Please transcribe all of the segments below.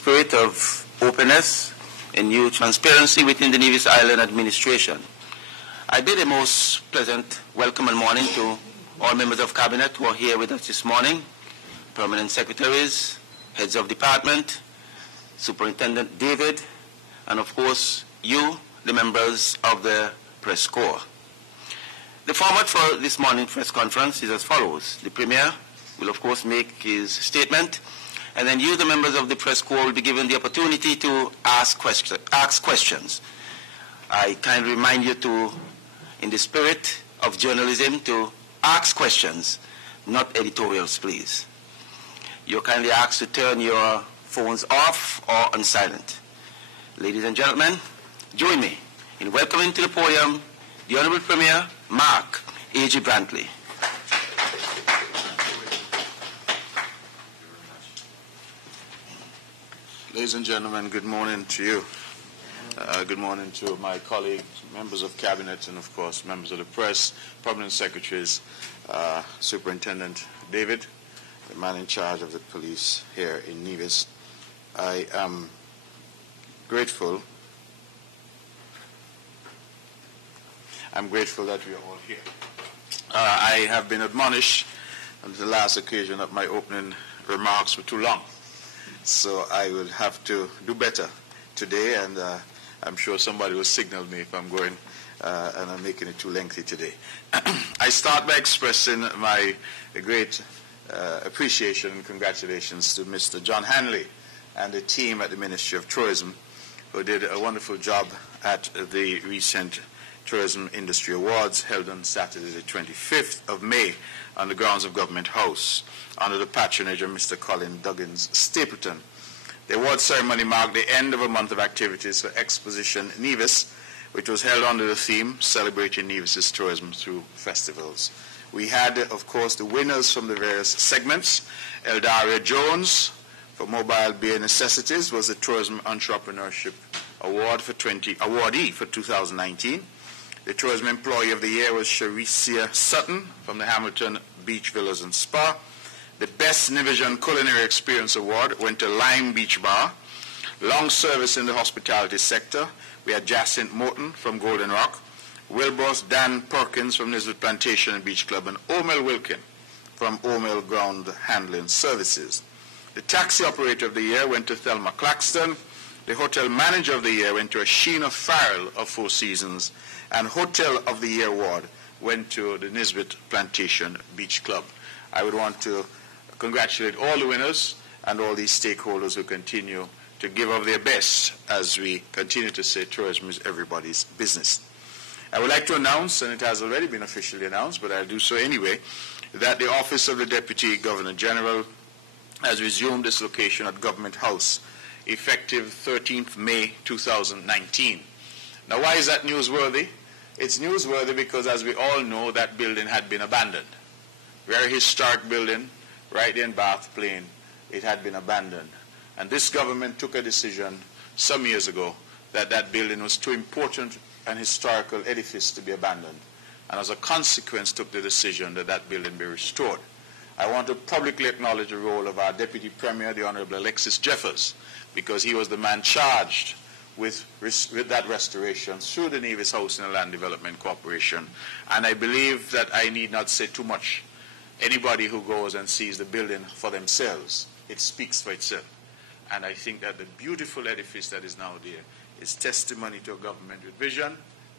spirit of openness and new transparency within the Nevis Island administration. I bid a most pleasant welcome and morning to all members of Cabinet who are here with us this morning, permanent secretaries, heads of department, Superintendent David, and of course you, the members of the press corps. The format for this morning's press conference is as follows. The Premier will of course make his statement, and then you, the members of the press corps, will be given the opportunity to ask questions. I kindly remind you to, in the spirit of journalism, to ask questions, not editorials, please. You're kindly asked to turn your phones off or on silent. Ladies and gentlemen, join me in welcoming to the podium the Honorable Premier, Mark A.G. Brantley. Ladies and gentlemen, good morning to you. Good morning to my colleagues, members of Cabinet, and of course members of the press, permanent secretaries, Superintendent David, the man in charge of the police here in Nevis. I am grateful. I'm grateful that we are all here. I have been admonished on the last occasion that my opening remarks were too long. So I will have to do better today, and I'm sure somebody will signal me if I'm going and I'm making it too lengthy today. I start by expressing my great appreciation and congratulations to Mr. John Hanley and the team at the Ministry of Tourism, who did a wonderful job at the recent Tourism Industry Awards held on Saturday the 25th of May on the grounds of Government House under the patronage of Mr. Colin Duggins Stapleton. The award ceremony marked the end of a month of activities for Exposition Nevis, which was held under the theme Celebrating Nevis's Tourism Through Festivals. We had, of course, the winners from the various segments. Eldaria Jones for Mobile Beer Necessities was the Tourism Entrepreneurship awardee for 2019. The Tourism Employee of the Year was Sharicia Sutton from the Hamilton Beach Villas and Spa. The Best Nivision Culinary Experience Award went to Lime Beach Bar. Long service in the hospitality sector, we had Jacinth Morton from Golden Rock, Wilbros Dan Perkins from Nisbet Plantation and Beach Club, and Omel Wilkin from Omel Ground Handling Services. The Taxi Operator of the Year went to Thelma Claxton. The Hotel Manager of the Year went to Sheena Farrell of Four Seasons, and Hotel of the Year Award went to the Nisbet Plantation Beach Club. I would want to congratulate all the winners and all these stakeholders who continue to give of their best as we continue to say tourism is everybody's business. I would like to announce, and it has already been officially announced, but I'll do so anyway, that the Office of the Deputy Governor General has resumed its location at Government House effective 13th May 2019. Now, why is that newsworthy? It's newsworthy because, as we all know, that building had been abandoned. Very historic building, right in Bath Plain. It had been abandoned. And this government took a decision some years ago that that building was too important an historical edifice to be abandoned. And as a consequence, took the decision that that building be restored. I want to publicly acknowledge the role of our Deputy Premier, the Honorable Alexis Jeffers, because he was the man charged with that restoration through the Nevis Housing and Land Development Corporation. And I believe that I need not say too much. Anybody who goes and sees the building for themselves, it speaks for itself. And I think that the beautiful edifice that is now there is testimony to a government with vision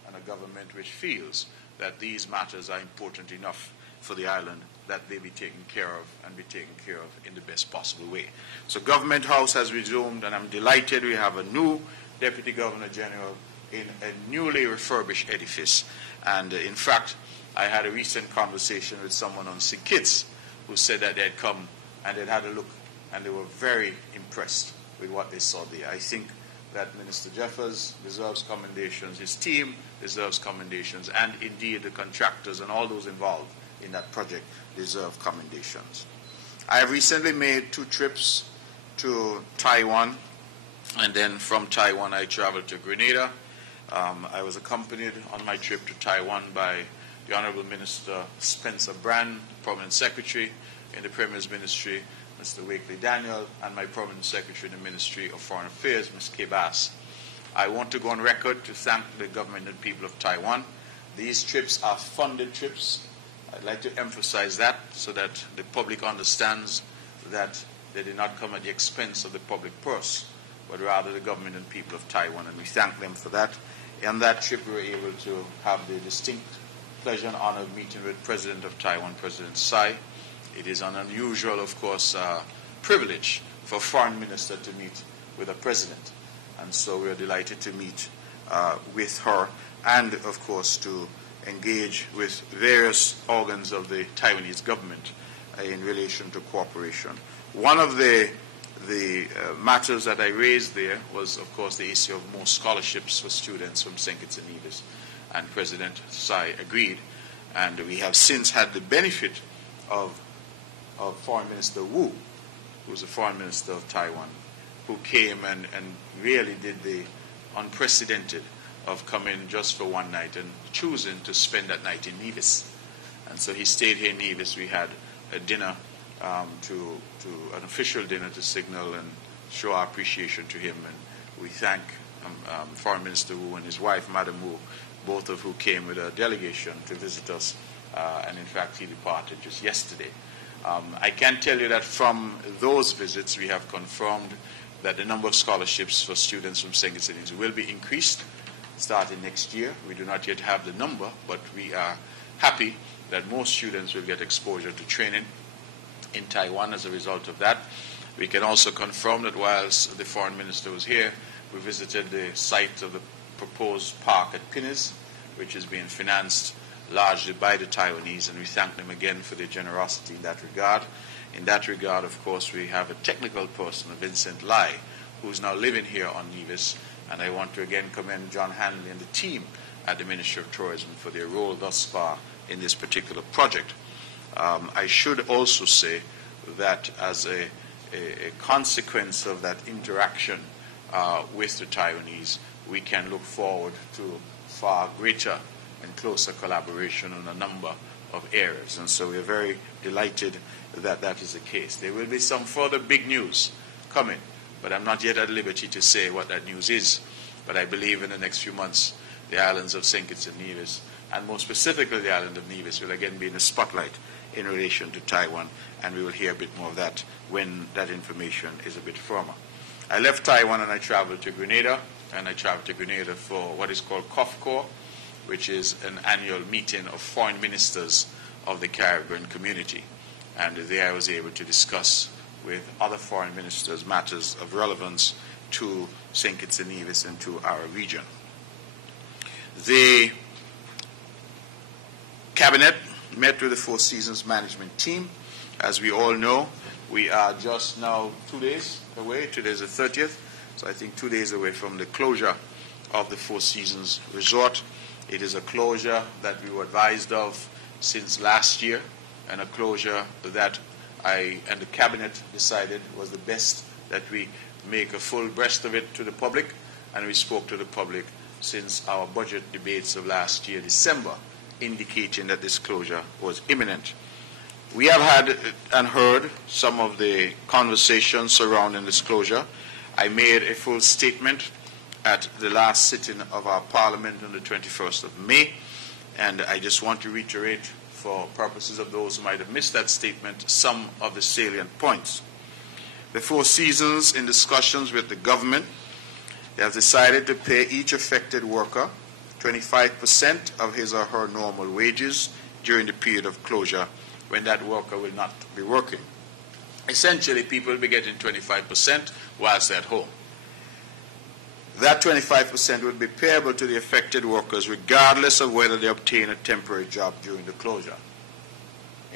and a government which feels that these matters are important enough for the island that they be taken care of and be taken care of in the best possible way. So Government House has resumed, and I'm delighted we have a new Deputy Governor General in a newly refurbished edifice. And in fact, I had a recent conversation with someone on St. Kitts who said that they had come and they'd had a look and they were very impressed with what they saw there. I think that Minister Jeffers deserves commendations, his team deserves commendations, and indeed the contractors and all those involved in that project deserve commendations. I have recently made 2 trips to Taiwan, and then from Taiwan I traveled to Grenada. I was accompanied on my trip to Taiwan by the Honorable Minister Spencer Brand, Permanent Secretary in the Premier's Ministry, Mr. Wakely Daniel, and my permanent secretary in the Ministry of Foreign Affairs, Ms. Kay Bass. I want to go on record to thank the government and people of Taiwan. These trips are funded trips. I'd like to emphasize that so that the public understands that they did not come at the expense of the public purse, but rather the government and people of Taiwan, and we thank them for that. On that trip, we were able to have the distinct pleasure and honor of meeting with President of Taiwan, President Tsai. It is an unusual, of course, privilege for a foreign minister to meet with a president. And so we are delighted to meet with her and, of course, to engage with various organs of the Taiwanese government in relation to cooperation. One of the matters that I raised there was, of course, the issue of more scholarships for students from St. Kitts and Nevis, and President Tsai agreed. And we have since had the benefit of Foreign Minister Wu, who was the Foreign Minister of Taiwan, who came and really did the unprecedented of coming just for one night and choosing to spend that night in Nevis. And so he stayed here in Nevis. We had a dinner, to an official dinner to signal and show our appreciation to him. And we thank Foreign Minister Wu and his wife, Madam Wu, both of who came with a delegation to visit us. And in fact, he departed just yesterday. I can tell you that from those visits, we have confirmed that the number of scholarships for students from St. Kitts and Nevis will be increased starting next year. We do not yet have the number, but we are happy that more students will get exposure to training in Taiwan as a result of that. We can also confirm that whilst the foreign minister was here, we visited the site of the proposed park at Pinnis, which is being financed largely by the Taiwanese, and we thank them again for their generosity in that regard. In that regard, of course, we have a technical person, Vincent Lai, who's now living here on Nevis, and I want to again commend John Hanley and the team at the Ministry of Tourism for their role thus far in this particular project. I should also say that as a consequence of that interaction with the Taiwanese, we can look forward to far greater and closer collaboration on a number of areas. And so we're very delighted that that is the case. There will be some further big news coming, but I'm not yet at liberty to say what that news is. But I believe in the next few months, the islands of St. Kitts and Nevis, and more specifically the island of Nevis, will again be in the spotlight in relation to Taiwan, and we will hear a bit more of that when that information is a bit firmer. I left Taiwan and I traveled to Grenada, and I traveled to Grenada for what is called COFCOR, which is an annual meeting of foreign ministers of the Caribbean community. And there I was able to discuss with other foreign ministers matters of relevance to St. Kitts and Nevis and to our region. The Cabinet met with the Four Seasons management team. As we all know, we are just now 2 days away. Today's the 30th, so I think 2 days away from the closure of the Four Seasons Resort. It is a closure that we were advised of since last year, and a closure that I and the Cabinet decided was the best, that we make a full breast of it to the public, and we spoke to the public since our budget debates of last year, December, indicating that this closure was imminent. We have had and heard some of the conversations surrounding this closure. I made a full statement at the last sitting of our Parliament on the 21st of May, and I just want to reiterate, for purposes of those who might have missed that statement, some of the salient points. The Four Seasons, in discussions with the government, they have decided to pay each affected worker 25% of his or her normal wages during the period of closure when that worker will not be working. Essentially, people will be getting 25% whilst they're at home. That 25% would be payable to the affected workers regardless of whether they obtain a temporary job during the closure.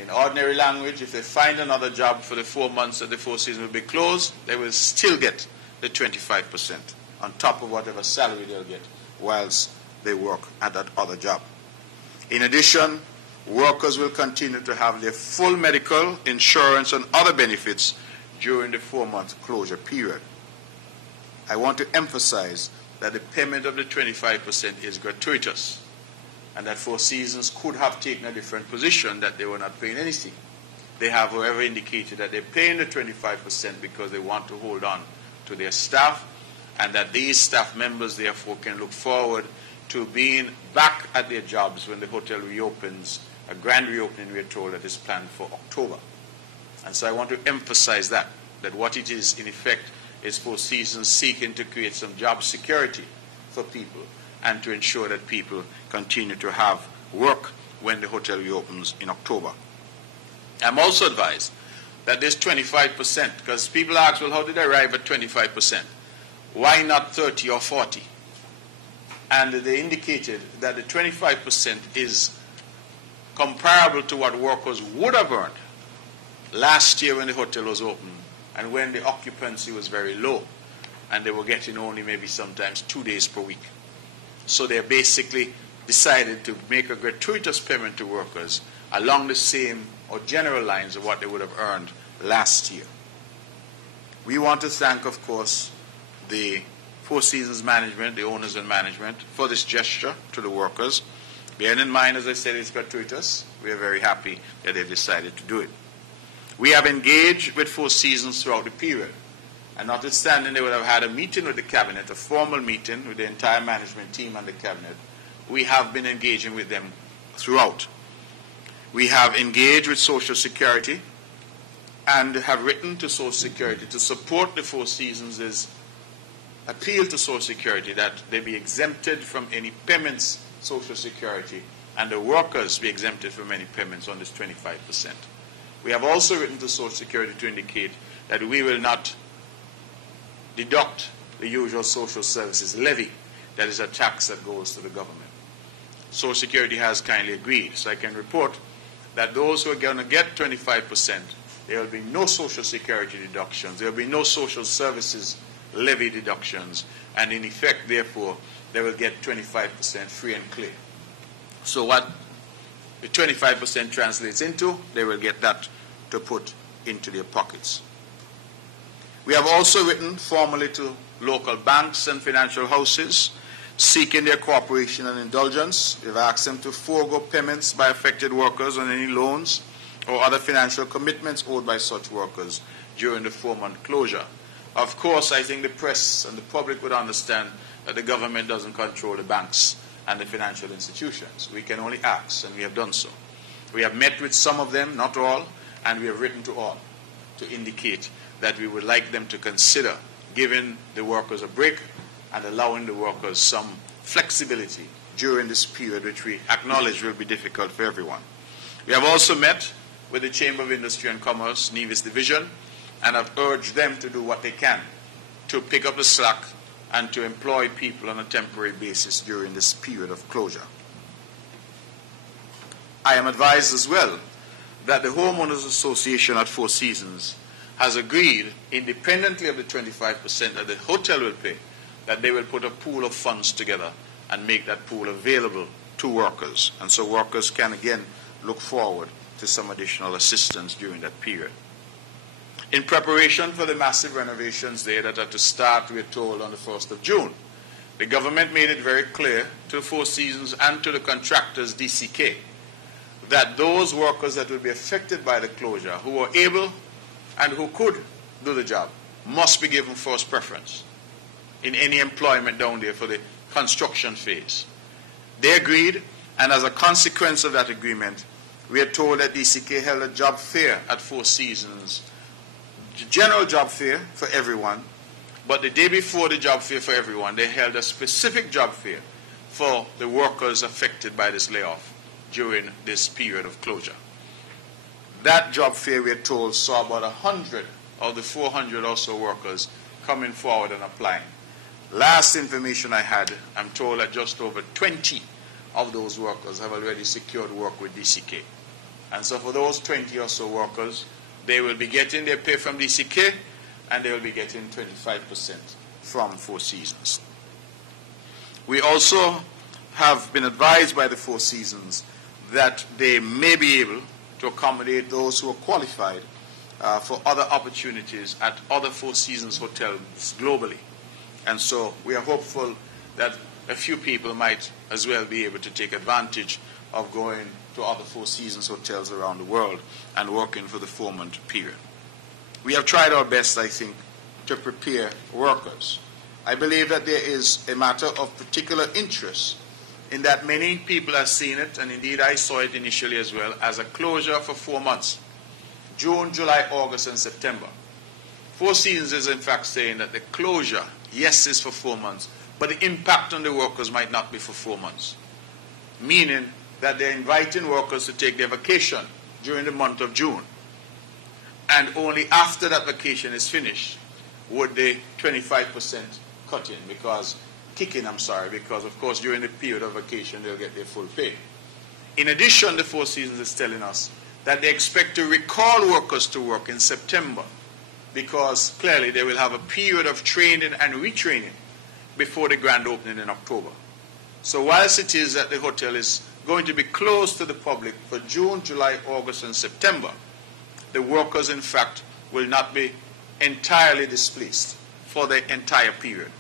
In ordinary language, if they find another job for the 4 months that the Four Seasons will be closed, they will still get the 25% on top of whatever salary they'll get whilst they work at that other job. In addition, workers will continue to have their full medical, insurance, and other benefits during the 4-month closure period. I want to emphasize that the payment of the 25% is gratuitous, and that Four Seasons could have taken a different position, that they were not paying anything. they have, however, indicated that they're paying the 25% because they want to hold on to their staff, and that these staff members, therefore, can look forward to being back at their jobs when the hotel reopens. A grand reopening, we are told, that is planned for October. And so I want to emphasize that what it is, in effect, is Four Seasons seeking to create some job security for people and to ensure that people continue to have work when the hotel reopens in October. I'm also advised that this 25%, because people ask, well, how did I arrive at 25%? Why not 30 or 40? And they indicated that the 25% is comparable to what workers would have earned last year when the hotel was open and when the occupancy was very low, and they were getting only maybe sometimes 2 days per week. So they basically decided to make a gratuitous payment to workers along the same or general lines of what they would have earned last year. We want to thank, of course, the Four Seasons management, the owners and management, for this gesture to the workers. Bearing in mind, as I said, it's gratuitous. We are very happy that they've decided to do it. We have engaged with Four Seasons throughout the period. And notwithstanding they would have had a meeting with the cabinet, a formal meeting with the entire management team and the cabinet, we have been engaging with them throughout. We have engaged with Social Security and have written to Social Security to support the Four Seasons' appeal to Social Security that they be exempted from any payments, Social Security, and the workers be exempted from any payments on this 25%. We have also written to Social Security to indicate that we will not deduct the usual social services levy, that is a tax that goes to the government. Social Security has kindly agreed, so I can report that those who are going to get 25%, there will be no Social Security deductions, there will be no social services levy deductions, and in effect, therefore, they will get 25% free and clear. So what the 25% translates into, they will get that to put into their pockets. We have also written formally to local banks and financial houses seeking their cooperation and indulgence. We've asked them to forego payments by affected workers on any loans or other financial commitments owed by such workers during the 4-month closure. Of course, I think the press and the public would understand that the government doesn't control the banks and the financial institutions. We can only ask, and we have done so. We have met with some of them, not all, and we have written to all to indicate that we would like them to consider giving the workers a break and allowing the workers some flexibility during this period, which we acknowledge will be difficult for everyone. We have also met with the Chamber of Industry and Commerce, Nevis Division, and have urged them to do what they can to pick up the slack and to employ people on a temporary basis during this period of closure. I am advised as well that the Homeowners Association at Four Seasons has agreed, independently of the 25% that the hotel will pay, that they will put a pool of funds together and make that pool available to workers. And so workers can again look forward to some additional assistance during that period. In preparation for the massive renovations there that are to start, we are told, on the 1st of June, the government made it very clear to Four Seasons and to the contractors, DCK, that those workers that will be affected by the closure, who are able and who could do the job, must be given first preference in any employment down there for the construction phase. They agreed, and as a consequence of that agreement, we are told that DCK held a job fair at Four Seasons, general job fair for everyone, but the day before the job fair for everyone, they held a specific job fair for the workers affected by this layoff during this period of closure. That job fair, we are told, saw about 100 of the 400 or so workers coming forward and applying. Last information I had, I'm told that just over 20 of those workers have already secured work with DCK. And so for those 20 or so workers, they will be getting their pay from DCK, and they will be getting 25% from Four Seasons. We also have been advised by the Four Seasons that they may be able to accommodate those who are qualified for other opportunities at other Four Seasons hotels globally. And so we are hopeful that a few people might as well be able to take advantage of going to other Four Seasons hotels around the world and working for the 4-month period. We have tried our best, I think, to prepare workers. I believe that there is a matter of particular interest in that many people have seen it, and indeed I saw it initially as well, as a closure for 4 months, June, July, August, and September. Four Seasons is in fact saying that the closure, yes, is for 4 months, but the impact on the workers might not be for 4 months, meaning that they're inviting workers to take their vacation during the month of June, and only after that vacation is finished would the 25% cut in, because of course during the period of vacation they'll get their full pay. In addition, the Four Seasons is telling us that they expect to recall workers to work in September, because clearly they will have a period of training and retraining before the grand opening in October. So whilst it is that the hotel is going to be closed to the public for June, July, August, and September, the workers, in fact, will not be entirely displaced for the entire period.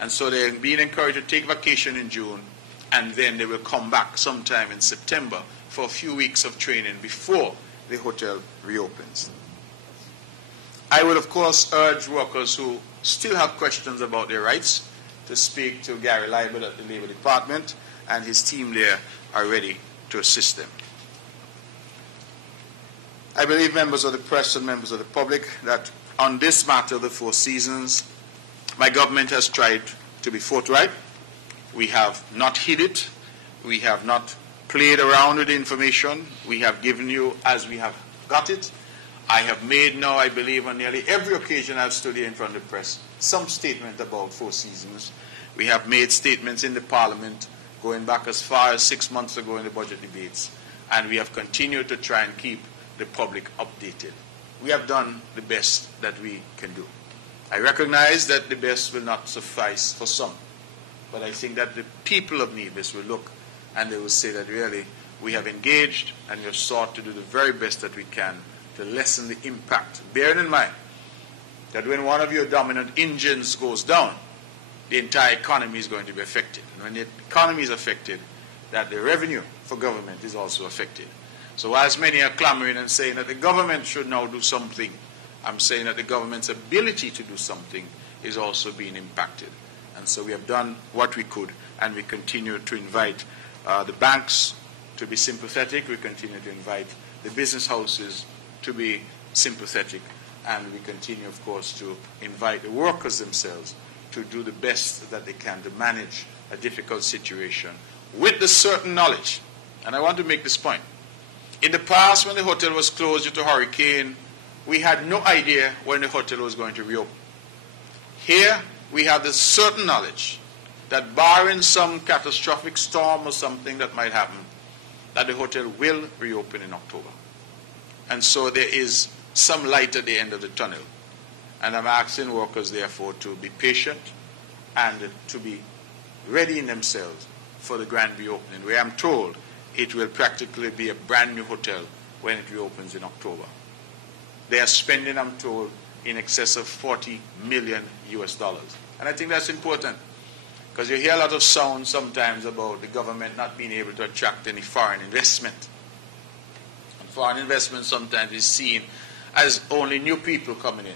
And so they're being encouraged to take vacation in June, and then they will come back sometime in September for a few weeks of training before the hotel reopens. I will, of course, urge workers who still have questions about their rights to speak to Gary Leibel at the Labor Department, and his team there are ready to assist them. I believe, members of the press and members of the public, that on this matter of the Four Seasons, my government has tried to be forthright. We have not hid it. We have not played around with the information. We have given you as we have got it. I have made now, I believe, on nearly every occasion I've stood here in front of the press, some statement about Four Seasons. We have made statements in the Parliament going back as far as 6 months ago in the budget debates, and we have continued to try and keep the public updated. We have done the best that we can do. I recognize that the best will not suffice for some, but I think that the people of Nevis will look and they will say that really we have engaged and we have sought to do the very best that we can to lessen the impact, bearing in mind that when one of your dominant engines goes down, the entire economy is going to be affected. And when the economy is affected, that the revenue for government is also affected. So whilst many are clamoring and saying that the government should now do something, I'm saying that the government's ability to do something is also being impacted. And so we have done what we could, and we continue to invite the banks to be sympathetic. We continue to invite the business houses to be sympathetic. And we continue, of course, to invite the workers themselves to do the best that they can to manage a difficult situation with the certain knowledge. And I want to make this point. In the past, when the hotel was closed due to hurricane, we had no idea when the hotel was going to reopen. Here, we have the certain knowledge that barring some catastrophic storm or something that might happen, that the hotel will reopen in October. And so there is some light at the end of the tunnel. And I'm asking workers, therefore, to be patient and to be ready in themselves for the grand reopening, where I'm told it will practically be a brand new hotel when it reopens in October. They are spending, I'm told, in excess of $40 million US. And I think that's important, because you hear a lot of sound sometimes about the government not being able to attract any foreign investment. And foreign investment sometimes is seen as only new people coming in.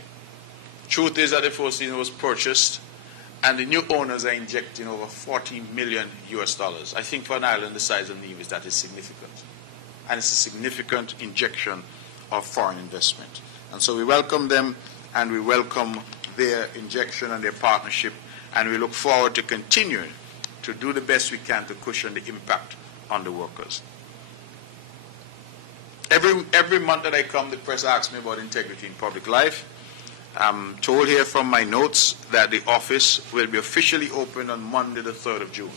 Truth is that the Four Seasons was purchased, and the new owners are injecting over $40 million US. I think for an island the size of Nevis, that is significant. And it's a significant injection of foreign investment. And so we welcome them, and we welcome their injection and their partnership, and we look forward to continuing to do the best we can to cushion the impact on the workers. Every month that I come, the press asks me about integrity in public life. I'm told here from my notes that the office will be officially open on Monday the 3rd of June,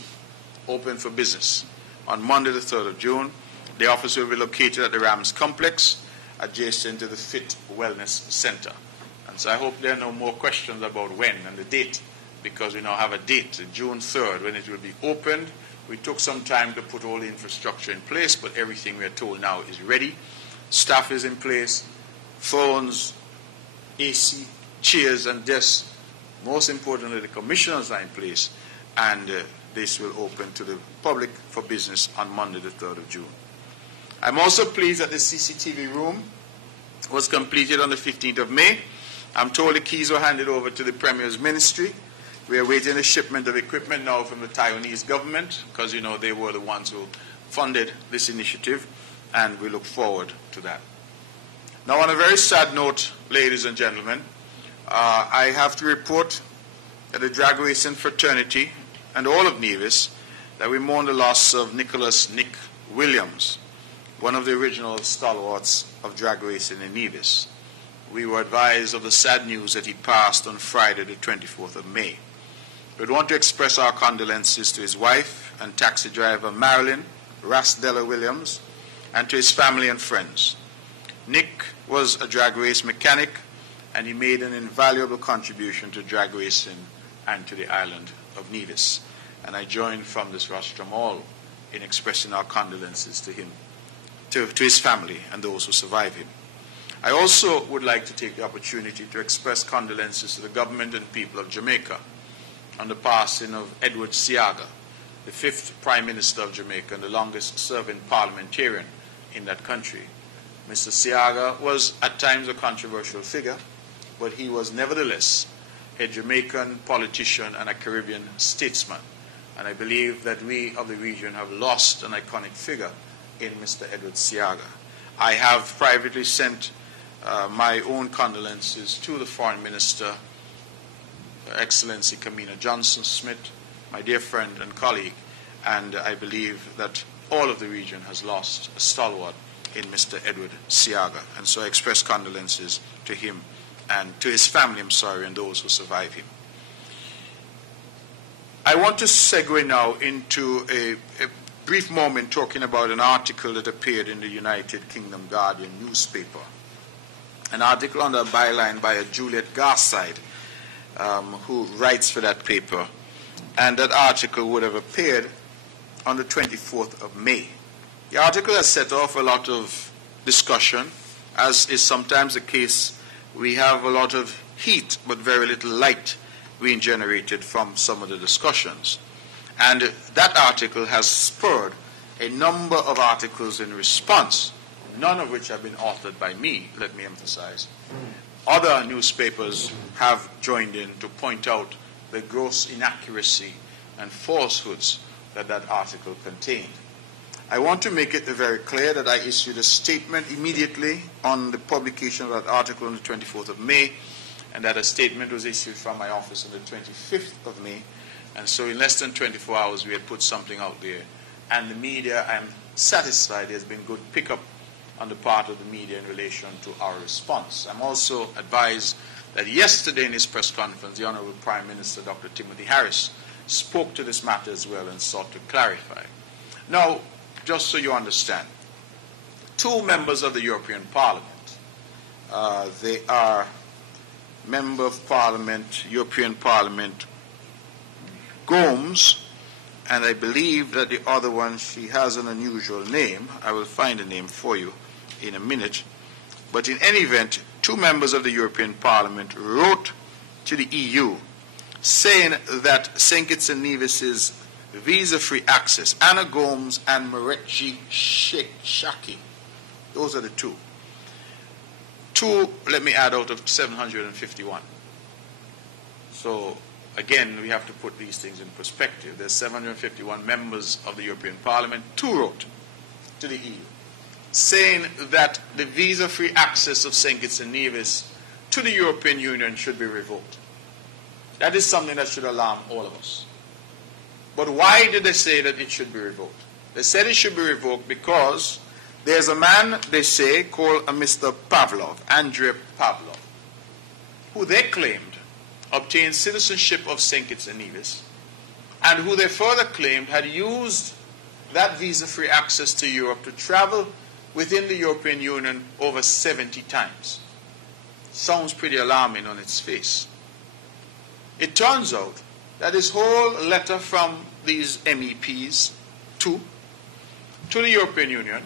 open for business. On Monday the 3rd of June, the office will be located at the Rams Complex, adjacent to the Fit Wellness Center. And so I hope there are no more questions about when and the date, because we now have a date, June 3rd, when it will be opened. We took some time to put all the infrastructure in place, but everything we are told now is ready. Staff is in place, phones, AC, chairs and desks. Most importantly, the commissioners are in place, and this will open to the public for business on Monday, the 3rd of June. I'm also pleased that the CCTV room was completed on the 15th of May. I'm told the keys were handed over to the Premier's ministry. We are waiting a shipment of equipment now from the Taiwanese government, because, you know, they were the ones who funded this initiative, and we look forward to that. Now, on a very sad note, ladies and gentlemen, I have to report that the drag racing fraternity and all of Nevis, that we mourn the loss of Nicholas Nick Williams, one of the original stalwarts of drag racing in Nevis. We were advised of the sad news that he passed on Friday, the 24th of May. We want to express our condolences to his wife and taxi driver Marilyn Rasdella Williams, and to his family and friends. Nick was a drag race mechanic, and he made an invaluable contribution to drag racing and to the island of Nevis. And I join from this rostrum all in expressing our condolences to him, to his family and those who survive him. I also would like to take the opportunity to express condolences to the government and people of Jamaica on the passing of Edward Seaga, the 5th Prime Minister of Jamaica and the longest-serving parliamentarian in that country. Mr. Seaga was at times a controversial figure, but he was nevertheless a Jamaican politician and a Caribbean statesman. And I believe that we of the region have lost an iconic figure in Mr. Edward Seaga. I have privately sent my own condolences to the Foreign Minister, Excellency Kamina Johnson-Smith, my dear friend and colleague, and I believe that all of the region has lost a stalwart in Mr. Edward Seaga. And so I express condolences to him and to his family, and those who survive him. I want to segue now into a brief moment talking about an article that appeared in the United Kingdom Guardian newspaper. An article under a byline by a Juliet Garside, who writes for that paper. And that article would have appeared on the 24th of May. The article has set off a lot of discussion. As is sometimes the case, we have a lot of heat but very little light being generated from some of the discussions. And that article has spurred a number of articles in response, none of which have been authored by me, let me emphasize. Other newspapers have joined in to point out the gross inaccuracy and falsehoods that that article contained. I want to make it very clear that I issued a statement immediately on the publication of that article on the 24th of May, and that a statement was issued from my office on the 25th of May. And so in less than 24 hours, we had put something out there. And the media, I'm satisfied, there's been good pickup on the part of the media in relation to our response. I'm also advised that yesterday in his press conference, the Honorable Prime Minister, Dr. Timothy Harris, spoke to this matter as well and sought to clarify. Now, just so you understand, two members of the European Parliament, they are Member of Parliament, European Parliament, Gomes, and I believe that the other one, she has an unusual name. I will find a name for you in a minute. But in any event, two members of the European Parliament wrote to the EU saying that St. Kitts and Nevis's visa-free access, Anna Gomes and Maretji Shaki, those are the two. Two, let me add, out of 751. So, again, we have to put these things in perspective. There's 751 members of the European Parliament. Two wrote to the EU saying that the visa-free access of St. Kitts and Nevis to the European Union should be revoked. That is something that should alarm all of us. But why did they say that it should be revoked? They said it should be revoked because there's a man, they say, called a Mr. Pavlov, Andrei Pavlov, who they claimed obtained citizenship of St. Kitts and Nevis, and who they further claimed had used that visa-free access to Europe to travel within the European Union over 70 times. Sounds pretty alarming on its face. It turns out that this whole letter from these MEPs to the European Union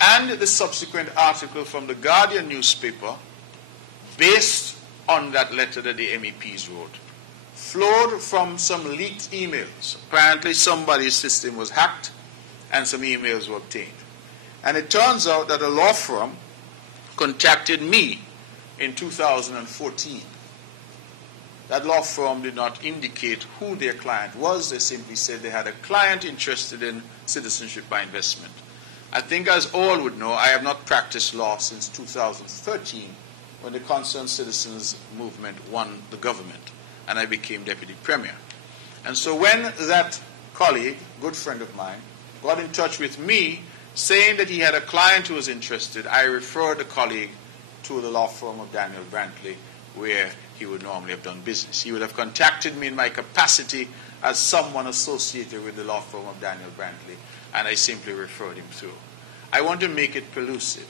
and the subsequent article from the Guardian newspaper based on that letter that the MEPs wrote flowed from some leaked emails. Apparently somebody's system was hacked and some emails were obtained. And it turns out that a law firm contacted me in 2014. That law firm did not indicate who their client was. They simply said they had a client interested in citizenship by investment. I think, as all would know, I have not practiced law since 2013, when the Concerned Citizens Movement won the government and I became Deputy Premier. And so when that colleague, good friend of mine, got in touch with me saying that he had a client who was interested, I referred the colleague to the law firm of Daniel Brantley, where he would normally have done business. He would have contacted me in my capacity as someone associated with the law firm of Daniel Brantley, and I simply referred him through. I want to make it pellucid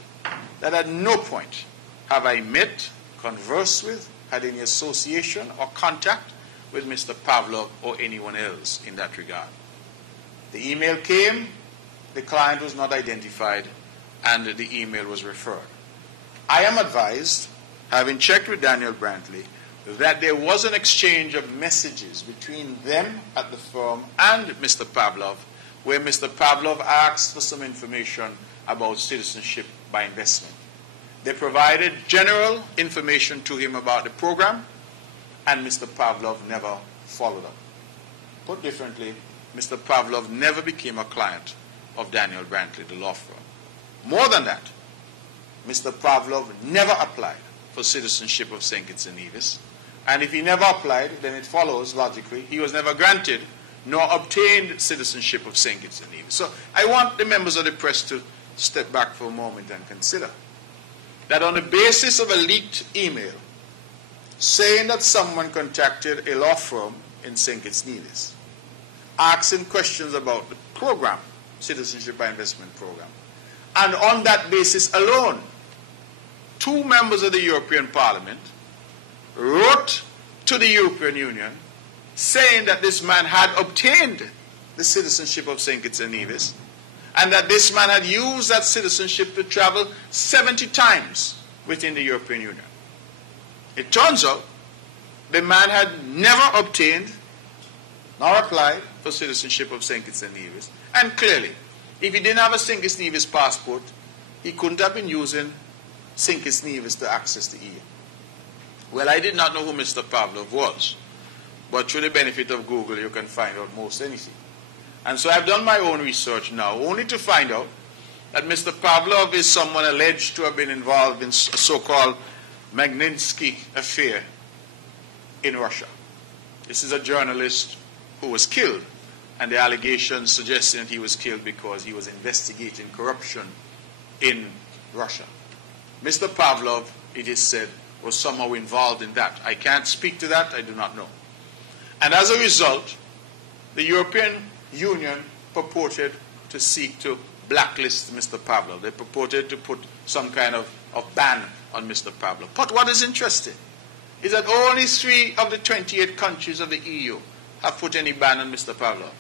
that at no point have I met, conversed with, had any association or contact with Mr. Pavlov or anyone else in that regard. The email came, the client was not identified, and the email was referred. I am advised, having checked with Daniel Brantley, that there was an exchange of messages between them at the firm and Mr. Pavlov, where Mr. Pavlov asked for some information about citizenship by investment. They provided general information to him about the program, and Mr. Pavlov never followed up. Put differently, Mr. Pavlov never became a client of Daniel Brantley, the law firm. More than that, Mr. Pavlov never applied for citizenship of St. Kitts and Nevis, and if he never applied, then it follows, logically, he was never granted nor obtained citizenship of St. Kitts and Nevis. So I want the members of the press to step back for a moment and consider that on the basis of a leaked email saying that someone contacted a law firm in St. Kitts and Nevis, asking questions about the program, Citizenship by Investment Program, and on that basis alone, 2 members of the European Parliament wrote to the European Union saying that this man had obtained the citizenship of St. Kitts and Nevis, and that this man had used that citizenship to travel 70 times within the European Union. It turns out the man had never obtained nor applied for citizenship of St. Kitts and Nevis, and clearly, if he didn't have a St. Kitts and Nevis passport, he couldn't have been using St. Kitts and Nevis to access the EU. Well, I did not know who Mr. Pavlov was, but through the benefit of Google, you can find out most anything. And so I've done my own research now, only to find out that Mr. Pavlov is someone alleged to have been involved in a so-called Magnitsky affair in Russia. This is a journalist who was killed, and the allegations suggesting that he was killed because he was investigating corruption in Russia. Mr. Pavlov, it is said, was somehow involved in that. I can't speak to that, I do not know. And as a result, the European Union purported to seek to blacklist Mr. Pavlov. They purported to put some kind of ban on Mr. Pavlov. But what is interesting is that only 3 of the 28 countries of the EU have put any ban on Mr. Pavlov.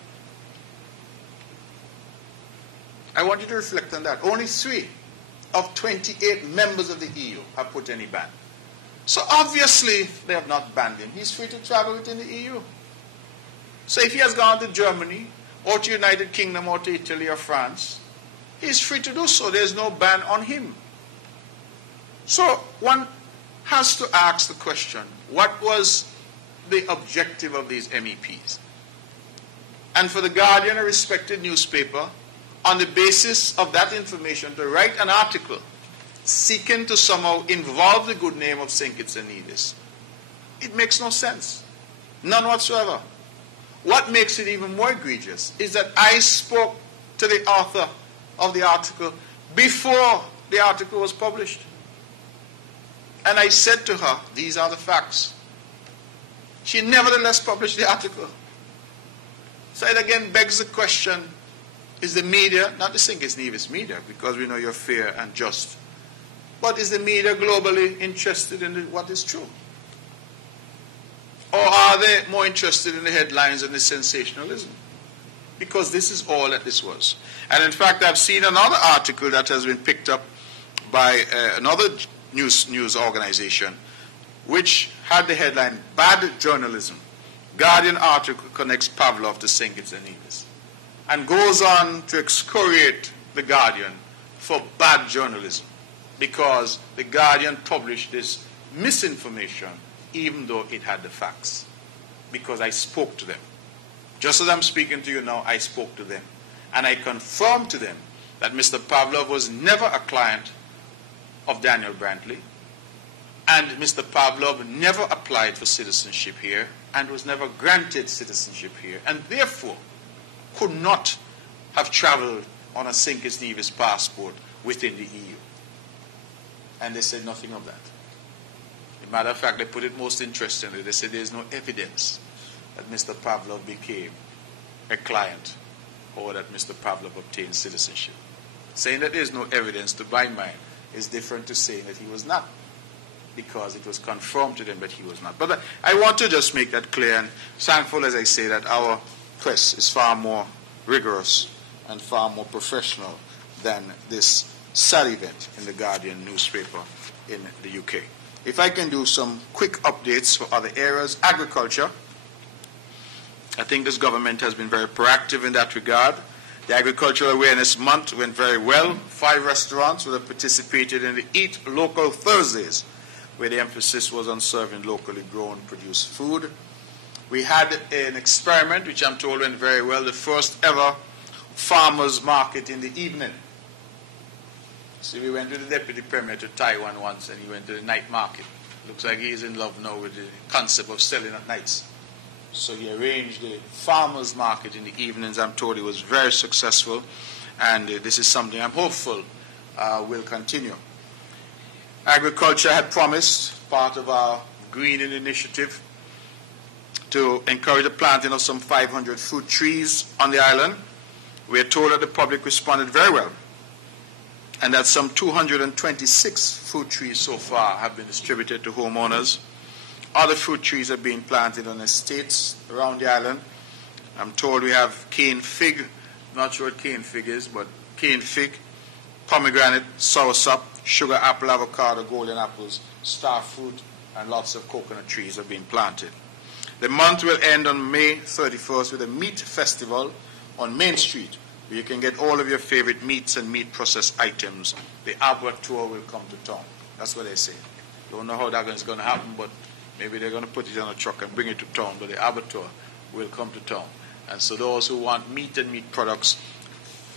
I want you to reflect on that. Only 3 of 28 members of the EU have put any ban. So obviously they have not banned him. He's free to travel within the EU. So if he has gone to Germany or to United Kingdom or to Italy or France, he's free to do so. There's no ban on him. So one has to ask the question, what was the objective of these MEPs? And for the Guardian, a respected newspaper, on the basis of that information to write an article seeking to somehow involve the good name of St. Kitts and Nevis, it makes no sense. None whatsoever. What makes it even more egregious is that I spoke to the author of the article before the article was published. And I said to her, these are the facts. She nevertheless published the article. So it again begs the question, is the media, not the St. Kitts and Nevis media, because we know you're fair and just, but is the media globally interested in what is true? Or are they more interested in the headlines and the sensationalism? Because this is all that this was. And in fact, I've seen another article that has been picked up by another news organization, which had the headline, Bad Journalism. Guardian article connects Pavlov to St. Kitts and Nevis and goes on to excoriate the Guardian for bad journalism because the Guardian published this misinformation even though it had the facts. Because I spoke to them. Just as I'm speaking to you now, I spoke to them. And I confirmed to them that Mr. Pavlov was never a client of Daniel Brantley, and Mr. Pavlov never applied for citizenship here and was never granted citizenship here, and therefore could not have traveled on a St. Kitts and Nevis passport within the EU. And they said nothing of that. As a matter of fact, they put it most interestingly. They said there's no evidence that Mr. Pavlov became a client or that Mr. Pavlov obtained citizenship. Saying that there's no evidence, to my mind, is different to saying that he was not, because it was confirmed to them that he was not. But I want to just make that clear, and thankful, as I say, that our press is far more rigorous and far more professional than this sad event in the Guardian newspaper in the UK. If I can do some quick updates for other areas. Agriculture. I think this government has been very proactive in that regard. The Agricultural Awareness Month went very well. 5 restaurants would have participated in the Eat Local Thursdays, where the emphasis was on serving locally grown, produced food. We had an experiment, which I'm told went very well, the first ever farmers market in the evening. So we went with the Deputy Premier to Taiwan once, and he went to the night market. Looks like he's in love now with the concept of selling at nights. So he arranged the farmers market in the evenings. I'm told it was very successful, and this is something I'm hopeful will continue. Agriculture had promised, part of our greening initiative, to encourage the planting of some 500 fruit trees on the island. We are told that the public responded very well, and that some 226 fruit trees so far have been distributed to homeowners. Other fruit trees are being planted on estates around the island. I'm told we have cane fig, not sure what cane fig is, but cane fig, pomegranate, soursop, sugar apple, avocado, golden apples, star fruit, and lots of coconut trees are being planted. The month will end on May 31st with a meat festival on Main Street, where you can get all of your favorite meats and meat processed items. The abattoir will come to town. That's what they say. Don't know how that is going to happen, but maybe they're going to put it on a truck and bring it to town, but the abattoir will come to town. And so those who want meat and meat products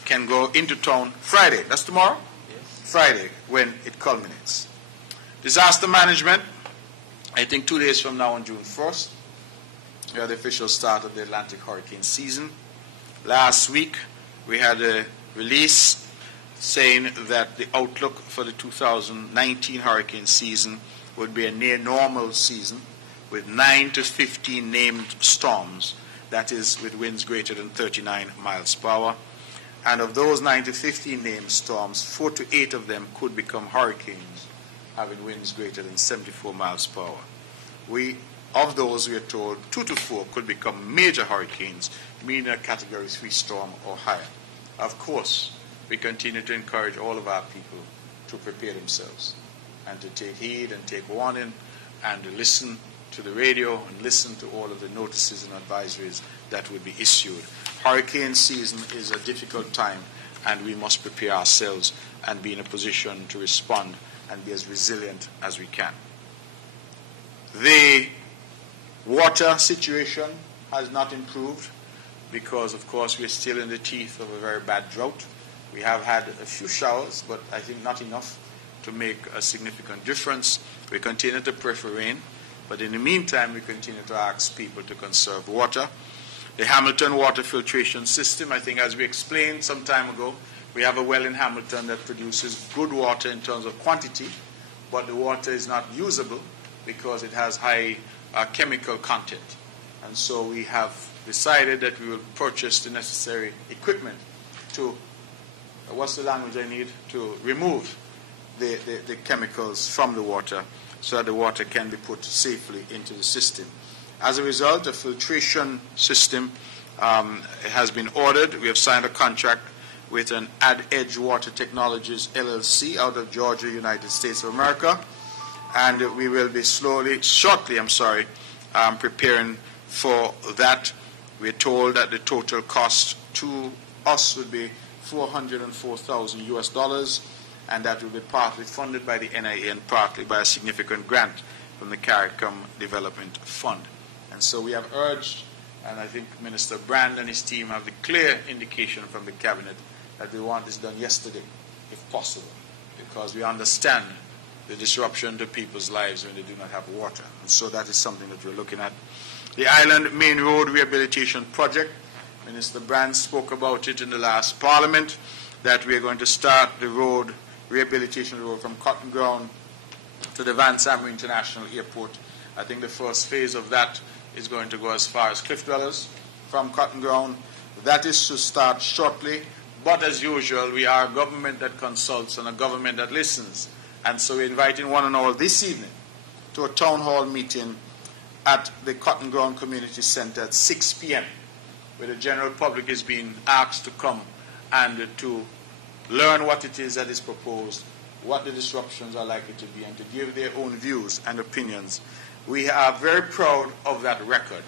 can go into town Friday. That's tomorrow? Yes. Friday, when it culminates. Disaster management, I think 2 days from now on June 1st, we had the official start of the Atlantic hurricane season. Last week, we had a release saying that the outlook for the 2019 hurricane season would be a near normal season with 9 to 15 named storms, that is with winds greater than 39 miles per hour. And of those 9 to 15 named storms, 4 to 8 of them could become hurricanes, having winds greater than 74 miles per hour. Of those, we are told 2 to 4 could become major hurricanes, meaning a Category 3 storm or higher. Of course, we continue to encourage all of our people to prepare themselves and to take heed and take warning and to listen to the radio and listen to all of the notices and advisories that would be issued. Hurricane season is a difficult time, and we must prepare ourselves and be in a position to respond and be as resilient as we can. The water situation has not improved because, of course, we're still in the teeth of a very bad drought. We have had a few showers, but I think not enough to make a significant difference. We continue to pray for rain, but in the meantime, we continue to ask people to conserve water. The Hamilton water filtration system, I think as we explained some time ago, we have a well in Hamilton that produces good water in terms of quantity, but the water is not usable because it has high chemical content. And so we have decided that we will purchase the necessary equipment to, what's the language I need, to remove the chemicals from the water so that the water can be put safely into the system. As a result, a filtration system has been ordered. We have signed a contract with an AdEdge Water Technologies LLC out of Georgia, United States of America, and we will be shortly preparing for that. We're told that the total cost to us would be $404,000, and that will be partly funded by the NIA and partly by a significant grant from the CARICOM Development Fund. And so we have urged, and I think Minister Brand and his team have the clear indication from the Cabinet that they want this done yesterday, if possible, because we understand the disruption to people's lives when they do not have water. And so that is something that we're looking at. The Island Main Road Rehabilitation Project, Minister Brand spoke about it in the last Parliament, that we are going to start the road, rehabilitation road from Cotton Ground to the Van Samu International Airport. I think the first phase of that is going to go as far as Cliff Dwellers from Cotton Ground. That is to start shortly, but as usual, we are a government that consults and a government that listens. And so we're inviting one and all this evening to a town hall meeting at the Cotton Ground Community Center at 6 p.m., where the general public is being asked to come and to learn what it is that is proposed, what the disruptions are likely to be, and to give their own views and opinions. We are very proud of that record,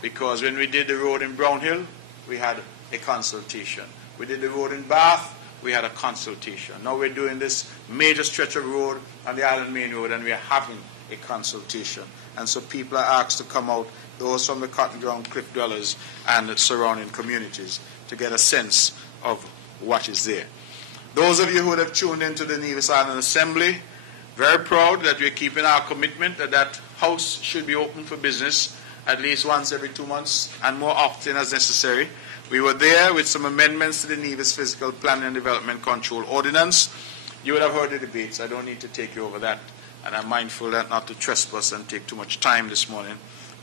because when we did the road in Brownhill, we had a consultation. We did the road in Bath, we had a consultation. Now we're doing this major stretch of road on the Island Main Road, and we're having a consultation. And so people are asked to come out, those from the Cotton Ground, Cliff Dwellers, and the surrounding communities, to get a sense of what is there. Those of you who would have tuned into the Nevis Island Assembly, very proud that we're keeping our commitment that that house should be open for business at least once every 2 months and more often as necessary. We were there with some amendments to the Nevis Physical Planning and Development Control Ordinance. You would have heard the debates. I don't need to take you over that. And I'm mindful that not to trespass and take too much time this morning.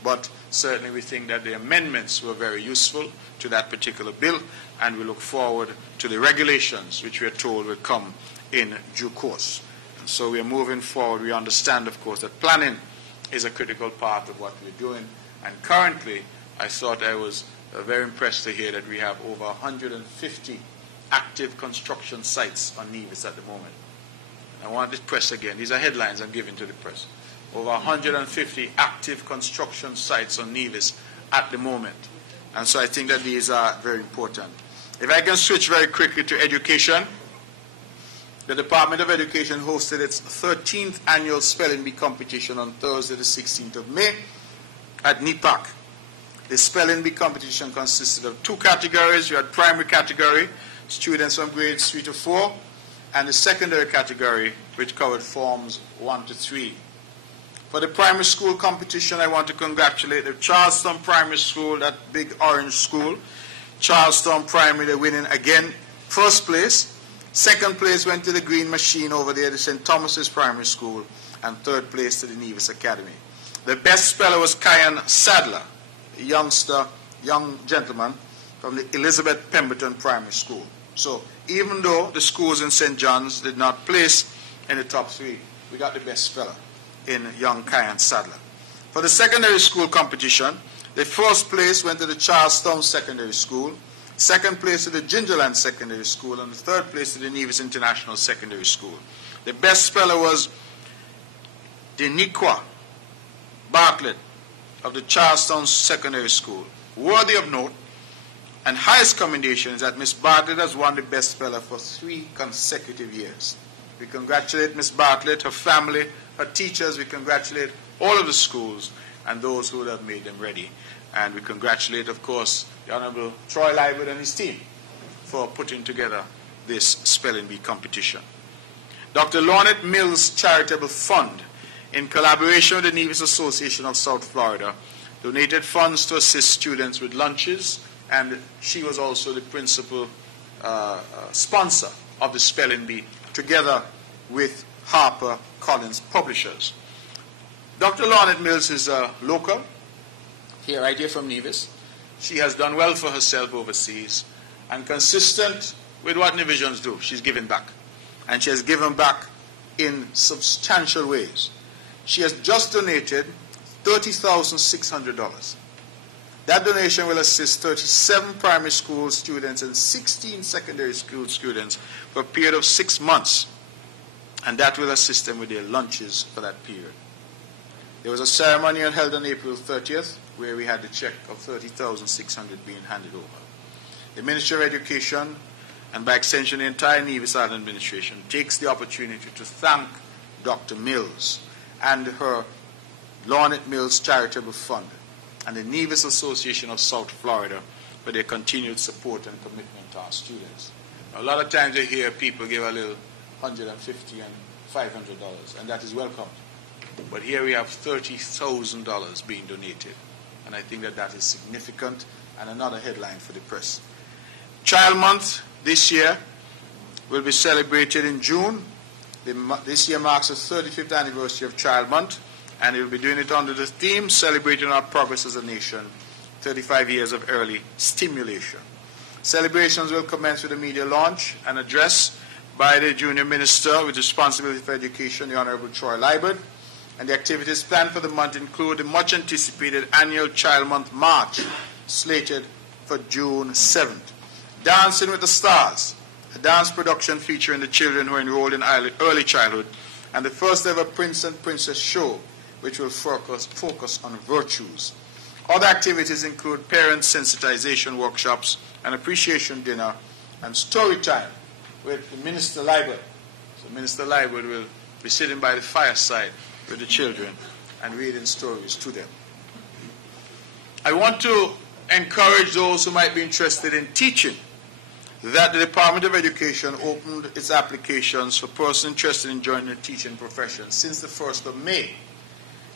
But certainly we think that the amendments were very useful to that particular bill, and we look forward to the regulations, which we are told will come in due course. And so we are moving forward. We understand, of course, that planning is a critical part of what we're doing. And currently, I thought I was very impressed to hear that we have over 150 active construction sites on Nevis at the moment. I want this press again. These are headlines I'm giving to the press. Over 150 active construction sites on Nevis at the moment. And so I think that these are very important. If I can switch very quickly to education. The Department of Education hosted its 13th annual Spelling Bee competition on Thursday the 16th of May at NEPAC. The Spelling Bee competition consisted of 2 categories. You had primary category, students from grades 3 to 4, and the secondary category, which covered forms 1 to 3. For the primary school competition, I want to congratulate the Charlestown Primary School, that big orange school. Charlestown Primary, they're winning again. First place. Second place went to the Green Machine over there, the St. Thomas's Primary School. And third place to the Nevis Academy. The best speller was Kyan Sadler, a young gentleman from the Elizabeth Pemberton Primary School. So even though the schools in St. John's did not place in the top 3, we got the best speller in young Kyan Sadler. For the secondary school competition, the first place went to the Charlestown Secondary School, second place to the Gingerland Secondary School, and the third place to the Nevis International Secondary School. The best speller was Deniqua Bartlett of the Charlestown Secondary School. Worthy of note and highest commendation is that Miss Bartlett has won the best speller for 3 consecutive years. We congratulate Miss Bartlett, her family, her teachers. We congratulate all of the schools and those who would have made them ready. And we congratulate, of course, the Honorable Troy Lywood and his team for putting together this spelling bee competition. Dr. Lornette Mills Charitable Fund, in collaboration with the Nevis Association of South Florida, donated funds to assist students with lunches, and she was also the principal sponsor of the spelling bee, together with Harper Collins Publishers. Dr. Lornette Mills is a local, here, right here from Nevis. She has done well for herself overseas, and consistent with what Nevisians do, she's given back. And she has given back in substantial ways. She has just donated $30,600. That donation will assist 37 primary school students and 16 secondary school students for a period of 6 months. And that will assist them with their lunches for that period. There was a ceremony held on April 30th where we had the check of $30,600 being handed over. The Ministry of Education, and by extension the entire Nevis Island administration, takes the opportunity to thank Dr. Mills and her Lornett Mills Charitable Fund and the Nevis Association of South Florida for their continued support and commitment to our students. A lot of times you hear people give a little $150 and $500, and that is welcome. But here we have $30,000 being donated, and I think that that is significant and another headline for the press. Child Month this year will be celebrated in June. This year marks the 35th anniversary of Child Month, and we will be doing it under the theme, Celebrating Our Progress as a Nation, 35 Years of Early Stimulation. Celebrations will commence with a media launch and address by the Junior Minister with Responsibility for Education, the Honorable Troy Liburd, and the activities planned for the month include the much-anticipated annual Child Month March, slated for June 7th. Dancing with the Stars, a dance production featuring the children who are enrolled in early childhood, and the first ever Prince and Princess show, which will focus on virtues. Other activities include parent sensitization workshops, an appreciation dinner, and story time with Minister Liburd. So Minister Liburd will be sitting by the fireside with the children and reading stories to them. I want to encourage those who might be interested in teaching that the Department of Education opened its applications for persons interested in joining the teaching profession since the 1st of May.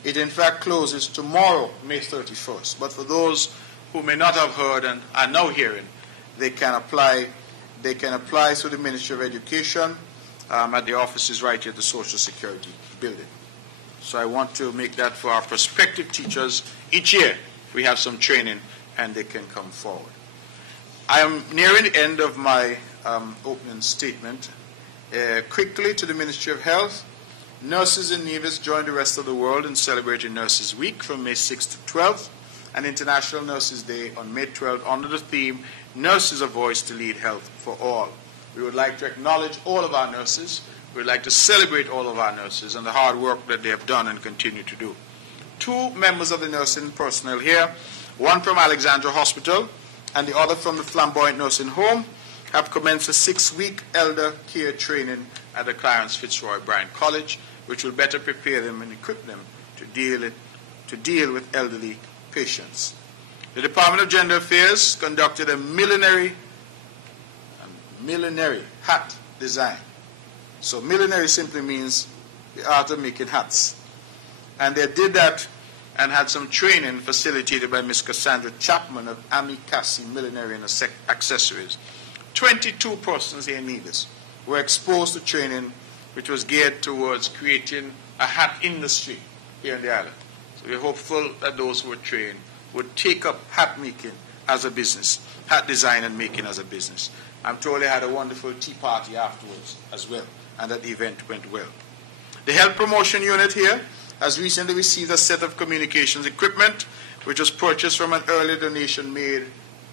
It in fact closes tomorrow, May 31st. But for those who may not have heard and are now hearing, they can apply through the Ministry of Education at the offices right here at the Social Security building. So I want to make that for our prospective teachers. Each year we have some training and they can come forward. I am nearing the end of my opening statement. Quickly to the Ministry of Health. Nurses in Nevis join the rest of the world in celebrating Nurses Week from May 6th to 12th and International Nurses Day on May 12th under the theme, Nurses, a Voice to Lead Health for All. We would like to acknowledge all of our nurses. We would like to celebrate all of our nurses and the hard work that they have done and continue to do. 2 members of the nursing personnel here, one from Alexandra Hospital and the other from the Flamboyant Nursing Home, have commenced a 6-week elder care training at the Clarence Fitzroy Bryan College, which will better prepare them and equip them to deal with elderly patients. The Department of Gender Affairs conducted a millinery hat design. So millinery simply means the art of making hats. And they did that and had some training facilitated by Ms. Cassandra Chapman of Amicassi Millinery and Accessories. 22 persons here in Nevis were exposed to training which was geared towards creating a hat industry here in the island. So we're hopeful that those who were trained would take up hat making as a business, hat design and making as a business. I'm told they had a wonderful tea party afterwards as well, and that the event went well. The Health Promotion Unit here has recently received a set of communications equipment which was purchased from an earlier donation made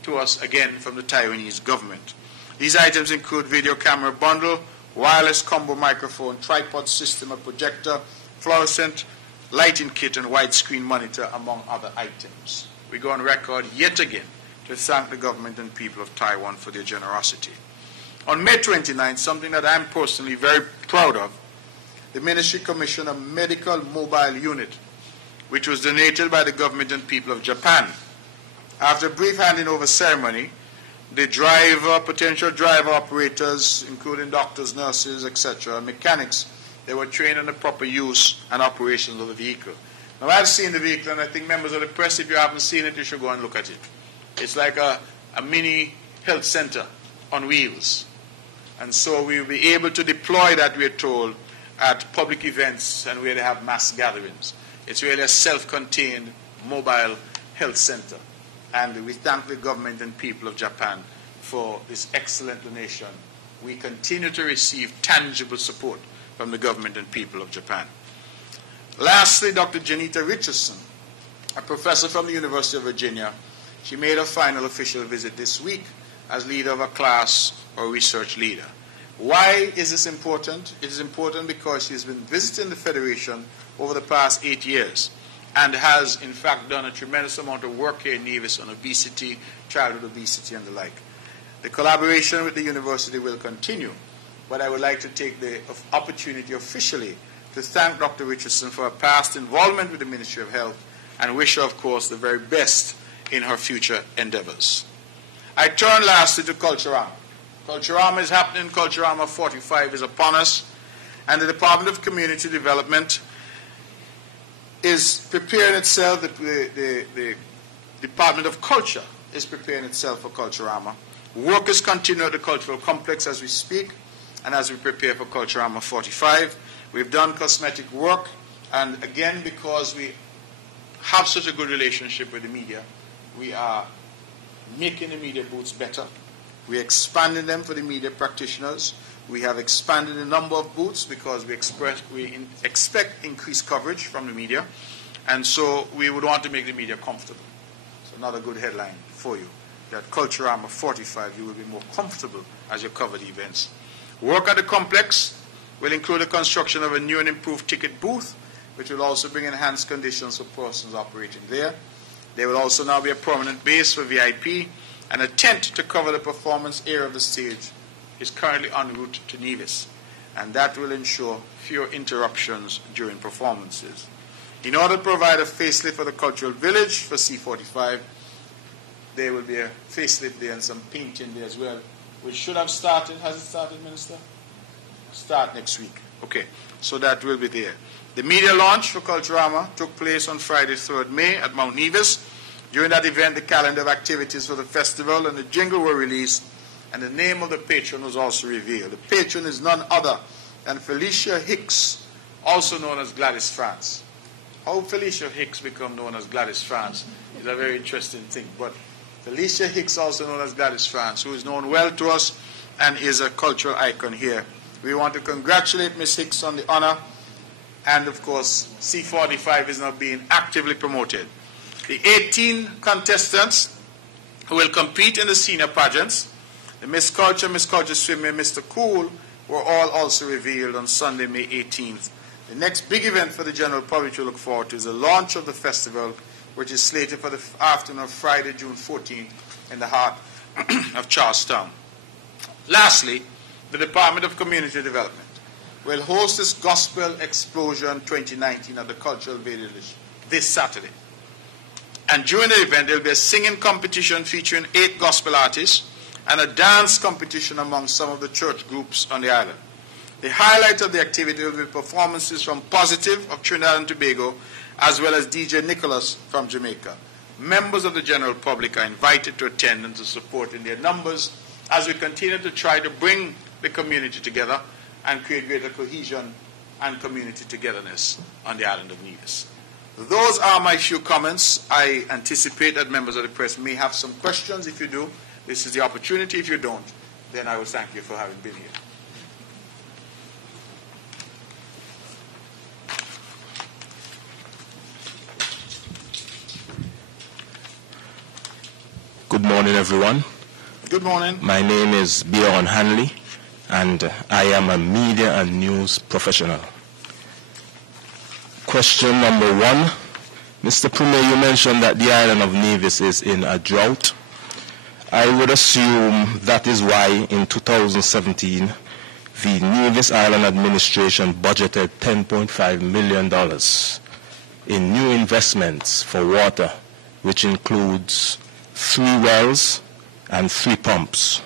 to us again from the Taiwanese government. These items include video camera bundle, wireless combo microphone, tripod system, a projector, fluorescent lighting kit, and widescreen monitor, among other items. We go on record yet again to thank the government and people of Taiwan for their generosity. On May 29th, something that I'm personally very proud of, the Ministry commissioned a medical mobile unit which was donated by the government and people of Japan. After a brief handing over ceremony, the potential driver operators, including doctors, nurses, etc., mechanics, they were trained on the proper use and operations of the vehicle. Now, I've seen the vehicle, and I think members of the press, if you haven't seen it, you should go and look at it. It's like a mini health center on wheels. And so we will be able to deploy that, we're told, at public events and where they have mass gatherings. It's really a self-contained mobile health center. And we thank the government and people of Japan for this excellent donation. We continue to receive tangible support from the government and people of Japan. Lastly, Dr. Janita Richardson, a professor from the University of Virginia, she made her final official visit this week as leader of a class or research leader. Why is this important? It is important because she's been visiting the Federation over the past 8 years and has, in fact, done a tremendous amount of work here in Nevis on obesity, childhood obesity, and the like. The collaboration with the university will continue, but I would like to take the opportunity officially to thank Dr. Richardson for her past involvement with the Ministry of Health and wish her, of course, the very best in her future endeavors. I turn lastly to Culturama. Culturama is happening. Culturama 45 is upon us, and the Department of Community Development is preparing itself, the Department of Culture is preparing itself for Culturama. Work is continuing at the cultural complex as we speak, and as we prepare for Culturama 45. We've done cosmetic work, and again, because we have such a good relationship with the media, we are making the media booths better. We're expanding them for the media practitioners. We have expanded the number of booths because we expect increased coverage from the media, and so we would want to make the media comfortable. So another good headline for you, that Culturama 45, you will be more comfortable as you cover the events. Work at the complex will include the construction of a new and improved ticket booth, which will also bring enhanced conditions for persons operating there. There will also now be a permanent base for VIP, and a tent to cover the performance area of the stage is currently en route to Nevis, and that will ensure fewer interruptions during performances. In order to provide a facelift for the cultural village for C45, there will be a facelift there and some painting there as well, which should have started. Has it started, Minister? Start next week. Okay, so that will be there. The media launch for Culturama took place on Friday, 3rd May at Mount Nevis. During that event, the calendar of activities for the festival and the jingle were released, and the name of the patron was also revealed. The patron is none other than Felicia Hicks, also known as Gladys France. How Felicia Hicks become known as Gladys France is a very interesting thing. But Felicia Hicks, also known as Gladys France, who is known well to us and is a cultural icon here. We want to congratulate Ms. Hicks on the honor, and of course, C45 is now being actively promoted. The 18 contestants who will compete in the senior pageants, the Miss Culture Swimmer, Mr. Cool, were all also revealed on Sunday, May 18th. The next big event for the general public to look forward to is the launch of the festival, which is slated for the afternoon of Friday, June 14th, in the heart of Charlestown. Lastly, the Department of Community Development will host this Gospel Explosion 2019 at the Cultural Village this Saturday. And during the event, there will be a singing competition featuring 8 gospel artists and a dance competition among some of the church groups on the island. The highlight of the activity will be performances from Positive of Trinidad and Tobago, as well as DJ Nicholas from Jamaica. Members of the general public are invited to attend and to support in their numbers as we continue to try to bring the community together and create greater cohesion and community togetherness on the island of Nevis. Those are my few comments. I anticipate that members of the press may have some questions. If you do, this is the opportunity. If you don't, then I will thank you for having been here. Good morning, everyone. Good morning. My name is Bjorn Hanley, and I am a media and news professional. Question number 1. Mr. Premier, you mentioned that the island of Nevis is in a drought. I would assume that is why in 2017 the Nevis Island Administration budgeted $10.5 million in new investments for water, which includes 3 wells and 3 pumps.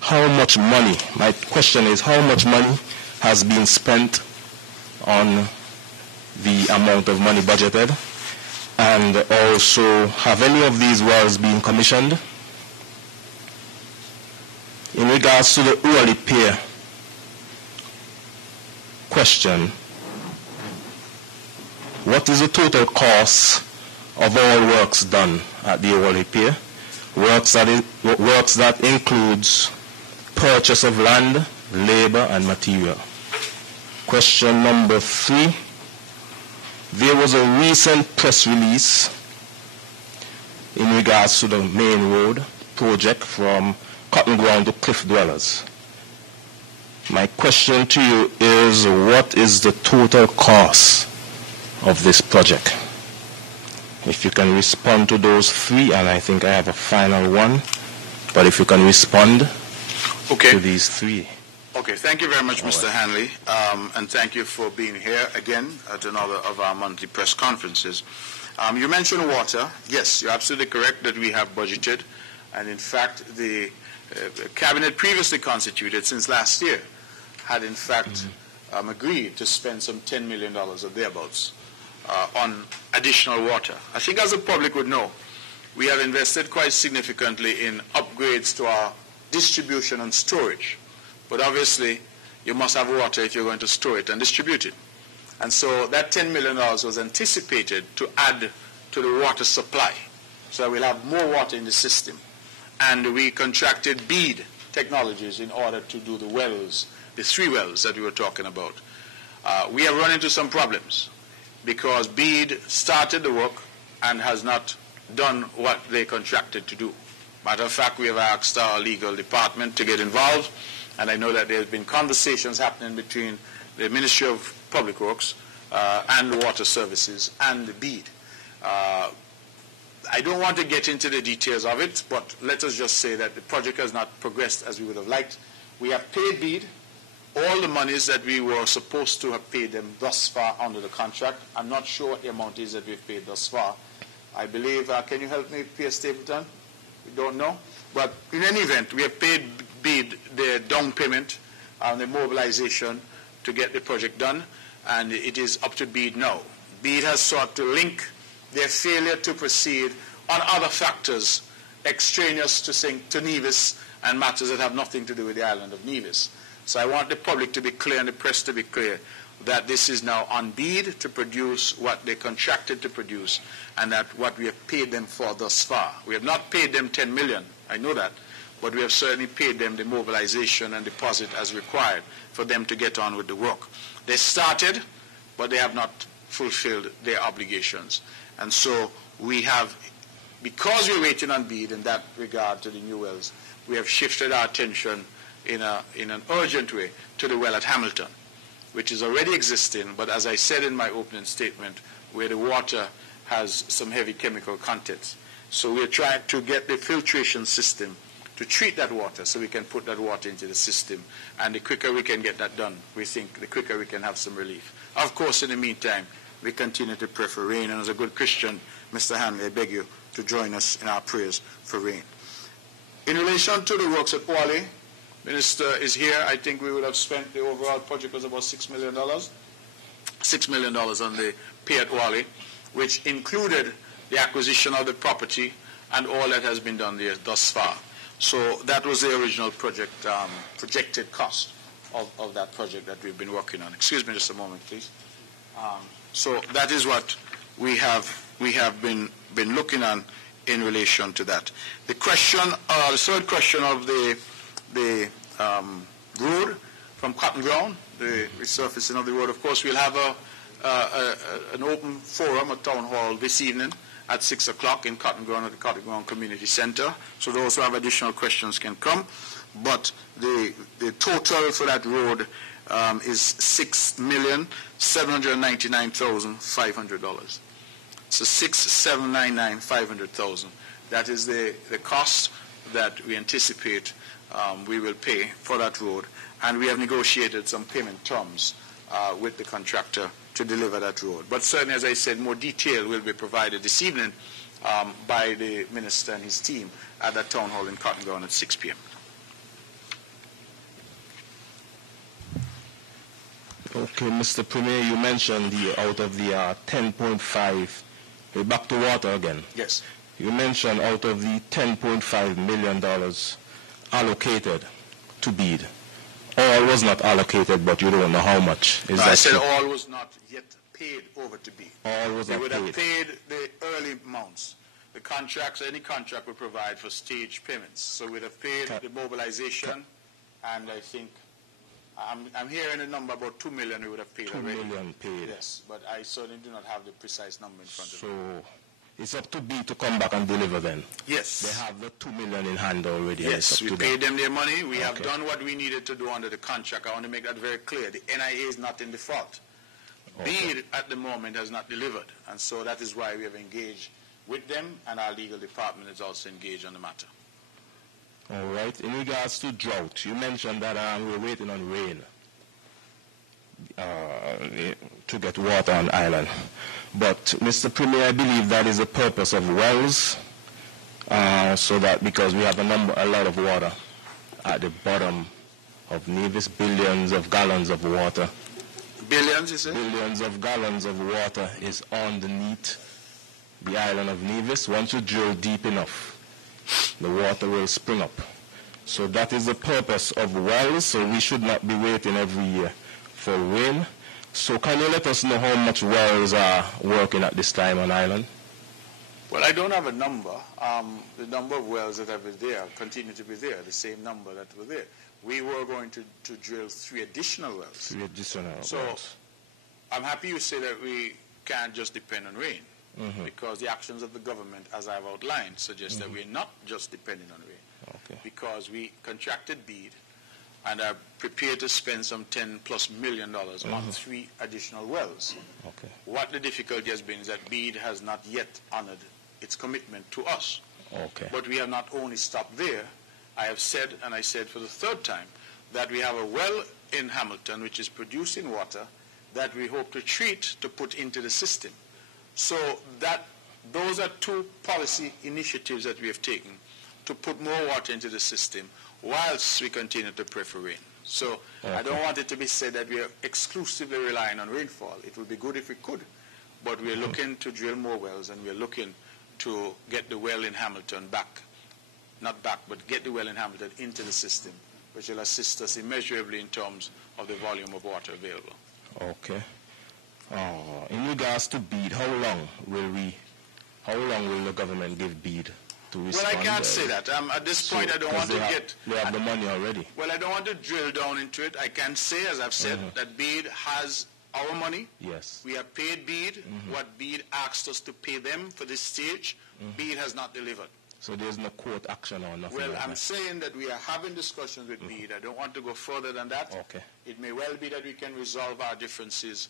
How much money, my question is, how much money has been spent on the amount of money budgeted? And also, have any of these wells been commissioned? In regards to the hourly pay question, what is the total cost of all works done at the hourly pay? Works that includes purchase of land, labor, and material. Question number 3. There was a recent press release in regards to the main road project from Cotton Ground to Cliff Dwellers. My question to you is, what is the total cost of this project? If you can respond to those three, and I think I have a final one, but if you can respond to these three. Okay, thank you very much, Mr. Hanley, and thank you for being here again at another of our monthly press conferences. You mentioned water. Yes, you're absolutely correct that we have budgeted, and in fact, the cabinet previously constituted since last year had in fact agreed to spend some $10 million or thereabouts on additional water. I think as the public would know, we have invested quite significantly in upgrades to our distribution and storage. But obviously, you must have water if you're going to store it and distribute it. And so that $10 million was anticipated to add to the water supply. So we'll have more water in the system. And we contracted bead technologies in order to do the wells, the 3 wells that we were talking about. We have run into some problems because bead started the work and has not done what they contracted to do. Matter of fact, we have asked our legal department to get involved, and I know that there have been conversations happening between the Ministry of Public Works and Water Services and the BEAD. I don't want to get into the details of it, but let us just say that the project has not progressed as we would have liked. We have paid BEAD all the monies that we were supposed to have paid them thus far under the contract. I'm not sure what the amount is that we've paid thus far. I believe, can you help me, Pierre Stapleton? We don't know. But in any event, we have paid BEAD the down payment and the mobilization to get the project done, and it is up to BEAD now. BEAD has sought to link their failure to proceed on other factors extraneous to Nevis and matters that have nothing to do with the island of Nevis. So I want the public to be clear and the press to be clear that this is now on BEAD to produce what they contracted to produce and that what we have paid them for thus far. We have not paid them $10 million, I know that, but we have certainly paid them the mobilization and deposit as required for them to get on with the work. They started, but they have not fulfilled their obligations. And so we have, because we're waiting on BEAD in that regard to the new wells, we have shifted our attention in an urgent way to the well at Hamilton, which is already existing, but as I said in my opening statement, where the water has some heavy chemical contents. So we're trying to get the filtration system to treat that water so we can put that water into the system. And the quicker we can get that done, we think the quicker we can have some relief. Of course, in the meantime, we continue to pray for rain. And as a good Christian, Mr. Hanley, I beg you to join us in our prayers for rain. In relation to the works at Wally, Minister is here. I think we would have spent, the overall project was about $6 million. $6 million on the pay at Wally, which included the acquisition of the property and all that has been done there thus far. So that was the original project, projected cost of that project that we've been working on. Excuse me just a moment, please. So that is what we have been looking on in relation to that. The question, the third question of the road from Cotton Ground, the resurfacing of the road. Of course, we'll have an open forum, a town hall this evening at 6 o'clock in Cotton Ground at the Cotton Ground Community Center. So those who have additional questions can come. But the total for that road is $6,799,500. So $6,799,500,000. That is the cost that we anticipate we will pay for that road. And we have negotiated some payment terms with the contractor to deliver that road. But certainly, as I said, more detail will be provided this evening by the Minister and his team at that town hall in Cotton Ground at 6 p.m. Okay, Mr. Premier, you mentioned out of the 10.5, back to water again. Yes. You mentioned out of the $10.5 million allocated to BEAD. All was not allocated, but you don't know how much. Is that I said true? all was not yet paid over to BEAD. All was not paid. They would have paid the early amounts. The contracts, any contract would provide for stage payments. So we'd have paid the mobilization, and I think I'm hearing a number about $2 million we would have paid already. $2 million paid. Yes, but I certainly do not have the precise number in front of me. So it's up to BEAD to come back and deliver then? Yes. They have the $2 million in hand already. Yes, we paid them their money. We have done what we needed to do under the contract. I want to make that very clear. The NIA is not in default. BEAD at the moment has not delivered, and so that is why we have engaged with them, and our legal department is also engaged on the matter. All right. In regards to drought, you mentioned that we're waiting on rain to get water on the island. But, Mr. Premier, I believe that is the purpose of wells, so that because we have a lot of water at the bottom of Nevis, billions of gallons of water. Billions, you say? Billions of gallons of water is underneath the island of Nevis. Once you drill deep enough, the water will spring up. So that is the purpose of wells, so we should not be waiting every year for rain. So can you let us know how much wells are working at this time on island? Well, I don't have a number. The number of wells that have been there continue to be there, the same number that were there. We were going to drill 3 additional wells. 3 additional wells. So I'm happy you say that we can't just depend on rain, because the actions of the government, as I've outlined, suggest that we're not just depending on rain. Okay. Because we contracted BEAD and are prepared to spend some $10+ million on 3 additional wells. Okay. What the difficulty has been is that BEAD has not yet honored its commitment to us. Okay. But we have not only stopped there. I have said, and I said for the 3rd time, that we have a well in Hamilton which is producing water that we hope to treat to put into the system. So those are 2 policy initiatives that we have taken to put more water into the system whilst we continue to pray for rain. So I don't want it to be said that we are exclusively relying on rainfall. It would be good if we could, but we are looking to drill more wells, and we are looking to get the well in Hamilton but get the well in Hamilton into the system, which will assist us immeasurably in terms of the volume of water available. Okay. In regards to BEAD, how long will the government give BEAD to respond? Well, I can't say that. At this point, I don't want to get... They have the money already. Well, I don't want to drill down into it. I can say, as I've said, that BEAD has our money. Yes. We have paid BEAD what BEAD asked us to pay them for this stage. BEAD has not delivered. So there's no court action or nothing? Well, like I'm that. saying that we are having discussions with BEAD. I don't want to go further than that. Okay. It may well be that we can resolve our differences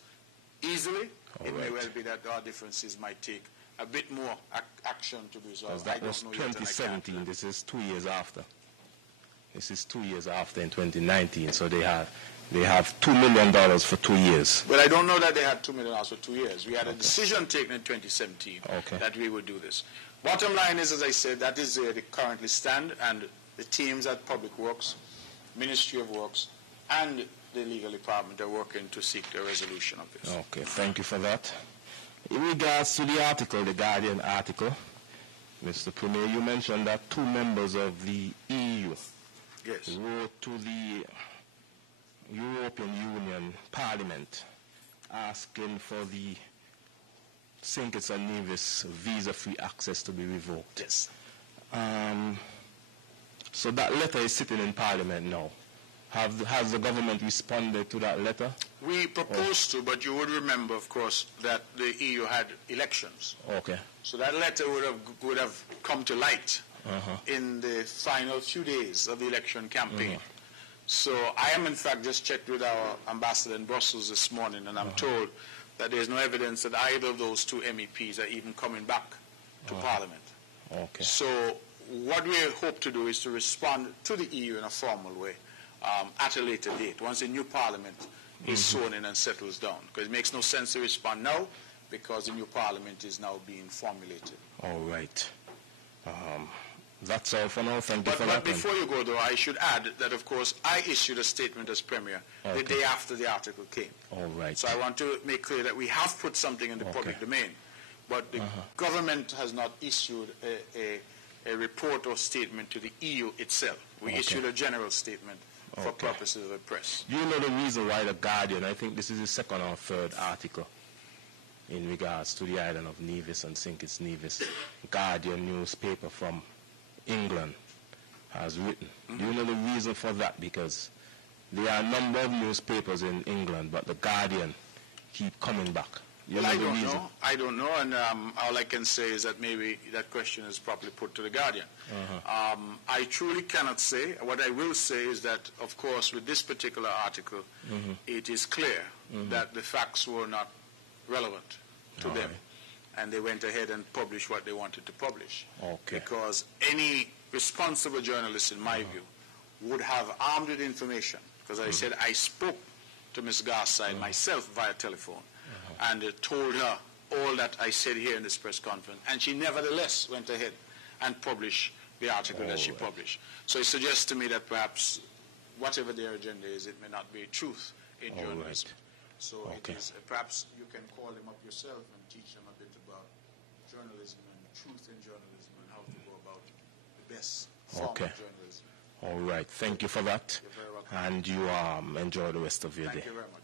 easily. It may well be that our differences might take a bit more action to be resolved. That was 2017. This is 2 years after. This is 2 years after in 2019. So they have $2 million for 2 years. Well, I don't know that they had $2 million for 2 years. We had a decision taken in 2017 that we would do this. Bottom line is, as I said, that is where they currently stand, and the teams at Public Works, Ministry of Works, and the legal department are working to seek the resolution of this. Okay, thank you for that. In regards to the article, the Guardian article, Mr. Premier, you mentioned that 2 members of the EU wrote to the European Union Parliament asking for the St. Kitts and Nevis visa-free access to be revoked. Yes. So that letter is sitting in Parliament now. Has the government responded to that letter? We proposed to, but you would remember, of course, that the EU had elections. Okay. So that letter would have come to light in the final few days of the election campaign. So I am, in fact, just checked with our ambassador in Brussels this morning, and I'm told that there's no evidence that either of those 2 MEPs are even coming back to Parliament. Okay. So what we hope to do is to respond to the EU in a formal way at a later date, once the new Parliament is sworn in and settles down. Because it makes no sense to respond now, because the new Parliament is now being formulated. All right. That's all for now. Thank you for that. But before you go, though, I should add that, of course, I issued a statement as Premier the day after the article came. All right. So I want to make clear that we have put something in the public domain, but the government has not issued a report or statement to the EU itself. We issued a general statement for purposes of the press. Do you know the reason why the Guardian, I think this is the 2nd or 3rd article in regards to the island of Nevis and St. Kitts Nevis, Guardian newspaper from England has written. Do you know the reason for that? Because there are a number of newspapers in England, but the Guardian keep coming back. Well, I don't know, and all I can say is that maybe that question is properly put to the Guardian. I truly cannot say. What I will say is that, of course, with this particular article, it is clear that the facts were not relevant to them. and they went ahead and published what they wanted to publish. Okay. Because any responsible journalist, in my view, would have armed with information. Because I said I spoke to Ms. Garside myself via telephone and told her all that I said here in this press conference, and she nevertheless went ahead and published the article that she published. So it suggests to me that perhaps whatever their agenda is, it may not be truth in journalism. So it is, perhaps you can call them up yourself and teach them a bit about journalism and truth in journalism and how to go about the best form of journalism. All right. Thank you for that. You're very welcome. And you enjoy the rest of your day. Thank you very much.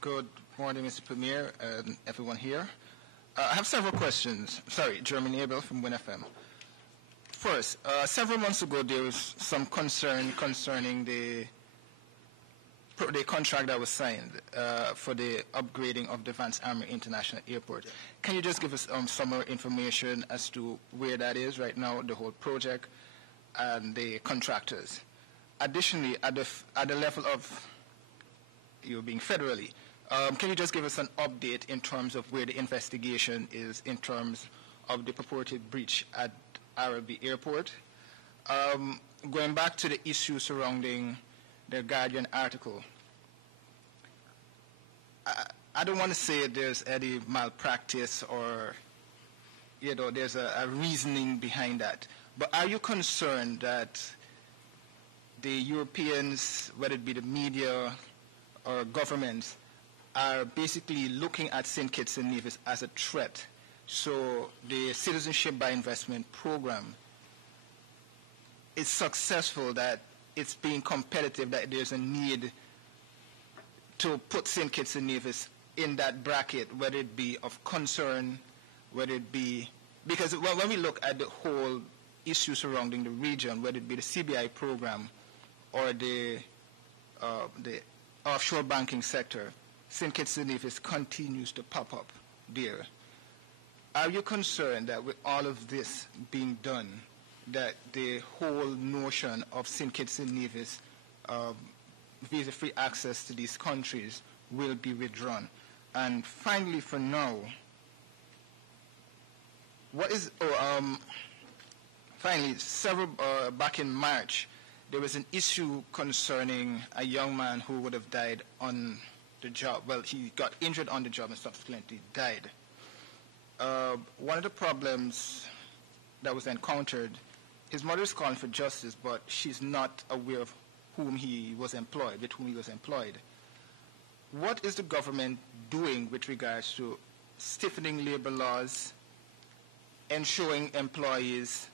Good morning, Mr. Premier, and everyone here. I have several questions. Sorry, Jeremy Abel from WinFM. First, several months ago, there was some concern concerning the contract that was signed for the upgrading of the Vance Armory International Airport. Can you just give us some more information as to where that is right now, the whole project, and the contractors? Additionally, at the level of you being federally, can you just give us an update in terms of where the investigation is in terms of the purported breach at Arabi Airport? Going back to the issue surrounding the Guardian article, I don't want to say there's any malpractice or, there's a reasoning behind that. But are you concerned that the Europeans, whether it be the media or governments, are basically looking at St. Kitts and Nevis as a threat? So the Citizenship by Investment program is successful, that it's being competitive, that there's a need to put St. Kitts and Nevis in that bracket, whether it be of concern, whether it be, because when we look at the whole issue surrounding the region, whether it be the CBI program or the offshore banking sector, St. Kitts and Nevis continues to pop up there. Are you concerned that with all of this being done, that the whole notion of St. Kitts and Nevis visa-free access to these countries will be withdrawn? And finally, for now, finally, back in March, there was an issue concerning a young man who would have died on the job. Well, he got injured on the job and subsequently died. One of the problems that was encountered, his mother is calling for justice, but she's not aware of with whom he was employed. What is the government doing with regards to stiffening labor laws, ensuring employees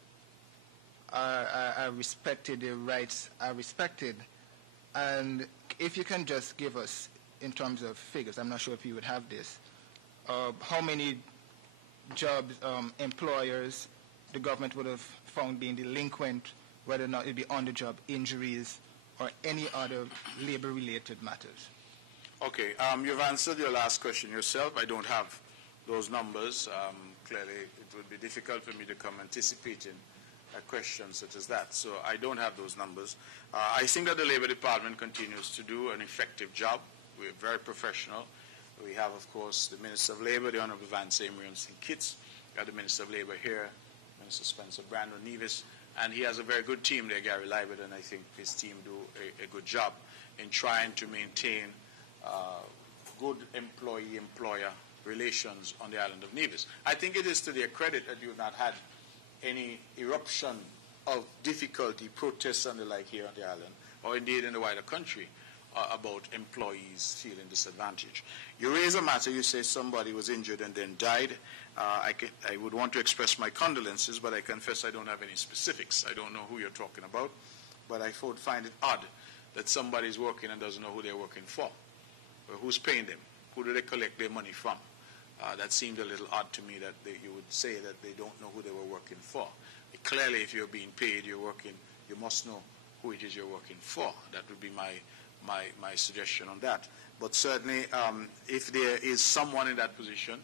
are respected, their rights are respected? And if you can just give us, in terms of figures, I'm not sure if you would have this, how many jobs, employers the government would have found being delinquent, whether or not it be on-the-job injuries or any other labor-related matters. Okay, you've answered your last question yourself. I don't have those numbers. Clearly, it would be difficult for me to come anticipating a question such as that. So I don't have those numbers. I think that the Labor Department continues to do an effective job. We're very professional. We have, of course, the Minister of Labor, the Honorable Vance Armory in St. Kitts. We have the Minister of Labor here, Minister Spencer Brandon Nevis, and he has a very good team there, Gary Libert, and I think his team do a good job in trying to maintain good employee-employer relations on the island of Nevis. I think it is to their credit that you have not had any eruption of difficulty, protests and the like here on the island, or indeed in the wider country, about employees feeling disadvantaged. You raise a matter, you say somebody was injured and then died. I would want to express my condolences, but I confess I don't have any specifics. I don't know who you're talking about, but I find it odd that somebody's working and doesn't know who they're working for, or who's paying them, who do they collect their money from. That seemed a little odd to me, that you would say that they don't know who they were working for. Clearly, if you're being paid, you're working, you must know who it is you're working for. That would be my suggestion on that. But certainly, if there is someone in that position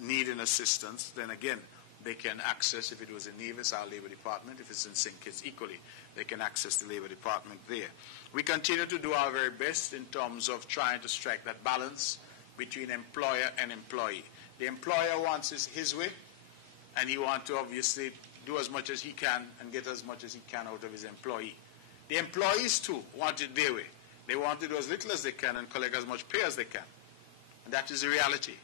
needing assistance, then again, They can access, if it was in Nevis, our Labor Department. If it's in St. Kitts, equally, they can access the Labor Department there. We continue to do our very best in terms of trying to strike that balance between employer and employee. The employer wants his way, and he wants to obviously do as much as he can and get as much as he can out of his employee. The employees, too, want it their way. They want to do as little as they can and collect as much pay as they can. And that is the reality.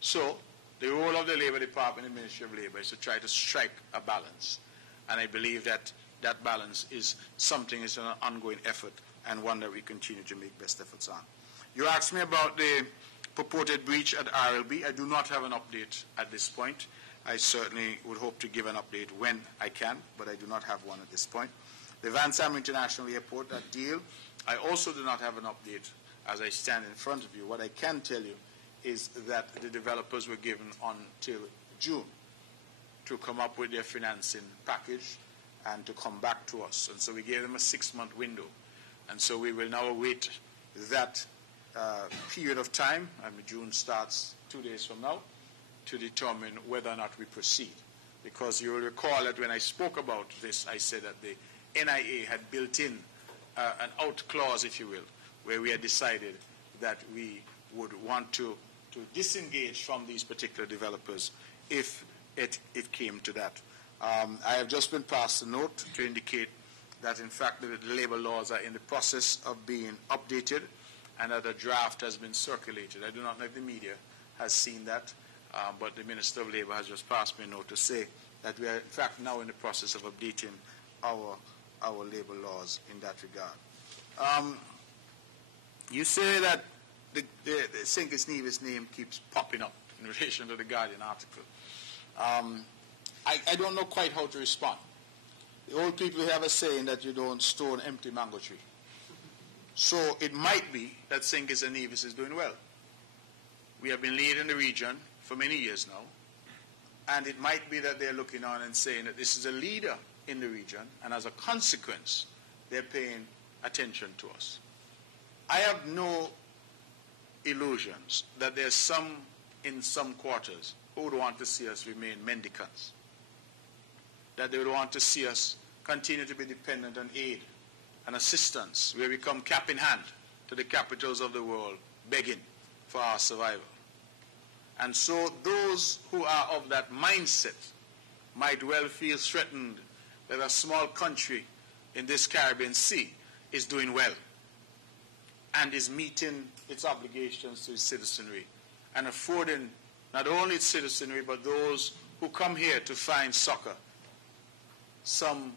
So the role of the Labor Department and Ministry of Labor is to try to strike a balance. And I believe that that balance is something, it's an ongoing effort and one that we continue to make best efforts on. You asked me about the purported breach at RLB. I do not have an update at this point. I certainly would hope to give an update when I can, but I do not have one at this point. The Van Sam International Airport, that deal, I also do not have an update as I stand in front of you. What I can tell you is that the developers were given until June to come up with their financing package and to come back to us. And so we gave them a 6-month window. And so we will now await that period of time, and June starts 2 days from now, to determine whether or not we proceed. Because you will recall that when I spoke about this, I said that the NIA had built in an out clause, if you will, where we had decided that we would want to disengage from these particular developers if it came to that. I have just been passed a note to indicate that, in fact, the labor laws are in the process of being updated and that a draft has been circulated. I do not know if the media has seen that, but the Minister of Labor has just passed me a note to say that we are, in fact, now in the process of updating our labor laws in that regard. You say that the St. Kitts Nevis name keeps popping up in relation to the Guardian article. I don't know quite how to respond. The old people have a saying that you don't store an empty mango tree. So it might be that St. Kitts and Nevis is doing well. We have been leading the region for many years now, and it might be that they're looking on and saying that this is a leader in the region, and as a consequence, they're paying attention to us. I have no illusions that there's some in some quarters who would want to see us remain mendicants, that they would want to see us continue to be dependent on aid and assistance, where we come cap in hand to the capitals of the world begging for our survival. And so those who are of that mindset might well feel threatened that a small country in this Caribbean Sea is doing well and is meeting its obligations to its citizenry and affording not only its citizenry but those who come here to find succor some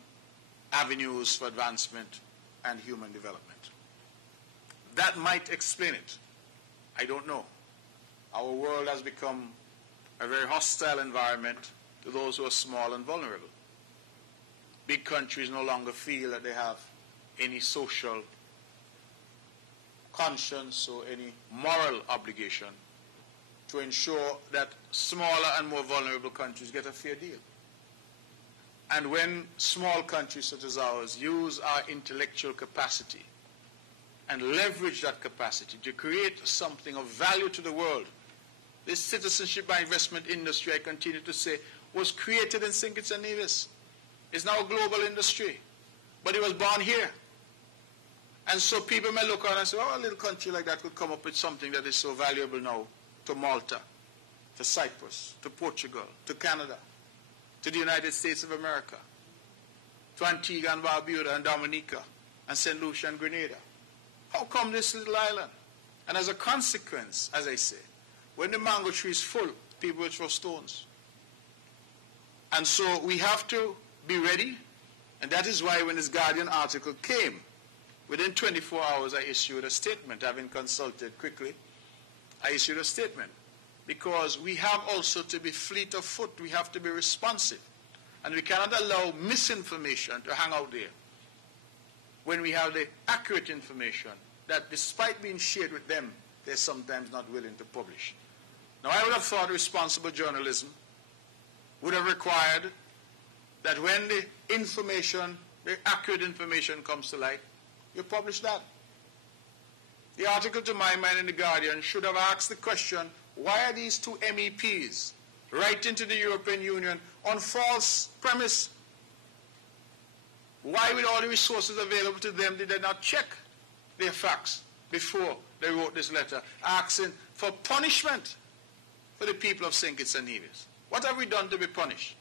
avenues for advancement and human development. That might explain it. I don't know. Our world has become a very hostile environment to those who are small and vulnerable. Big countries no longer feel that they have any social conscience or any moral obligation to ensure that smaller and more vulnerable countries get a fair deal. And when small countries such as ours use our intellectual capacity and leverage that capacity to create something of value to the world, this citizenship by investment industry, I continue to say, was created in St. Kitts and Nevis. It's now a global industry, but it was born here. And so people may look on and say, oh, a little country like that could come up with something that is so valuable now to Malta, to Cyprus, to Portugal, to Canada, to the United States of America, to Antigua and Barbuda and Dominica and St. Lucia and Grenada. How come this little island? And as a consequence, as I say, when the mango tree is full, people will throw stones. And so we have to be ready, and that is why when this Guardian article came, within 24 hours I issued a statement. Having consulted quickly, I issued a statement. Because we have also to be fleet of foot. We have to be responsive. And we cannot allow misinformation to hang out there when we have the accurate information that, despite being shared with them, they're sometimes not willing to publish. Now, I would have thought responsible journalism would have required that when the information, the accurate information comes to light, you publish that. The article, to my mind, in The Guardian should have asked the question, why are these two MEPs writing to the European Union on false premise. Why, with all the resources available to them, did they not check their facts before they wrote this letter asking for punishment for the people of St. Kitts and Nevis? What have we done to be punished?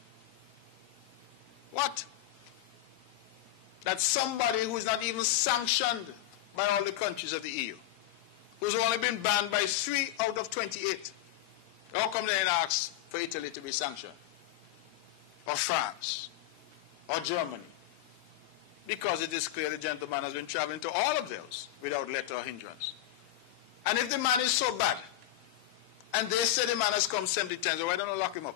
What? That somebody who is not even sanctioned by all the countries of the EU, who's only been banned by 3 out of 28, how come they didn't ask for Italy to be sanctioned? Or France? Or Germany? Because it is clear the gentleman has been traveling to all of those without letter or hindrance. And if the man is so bad, and they say the man has come 70 times, why don't I lock him up?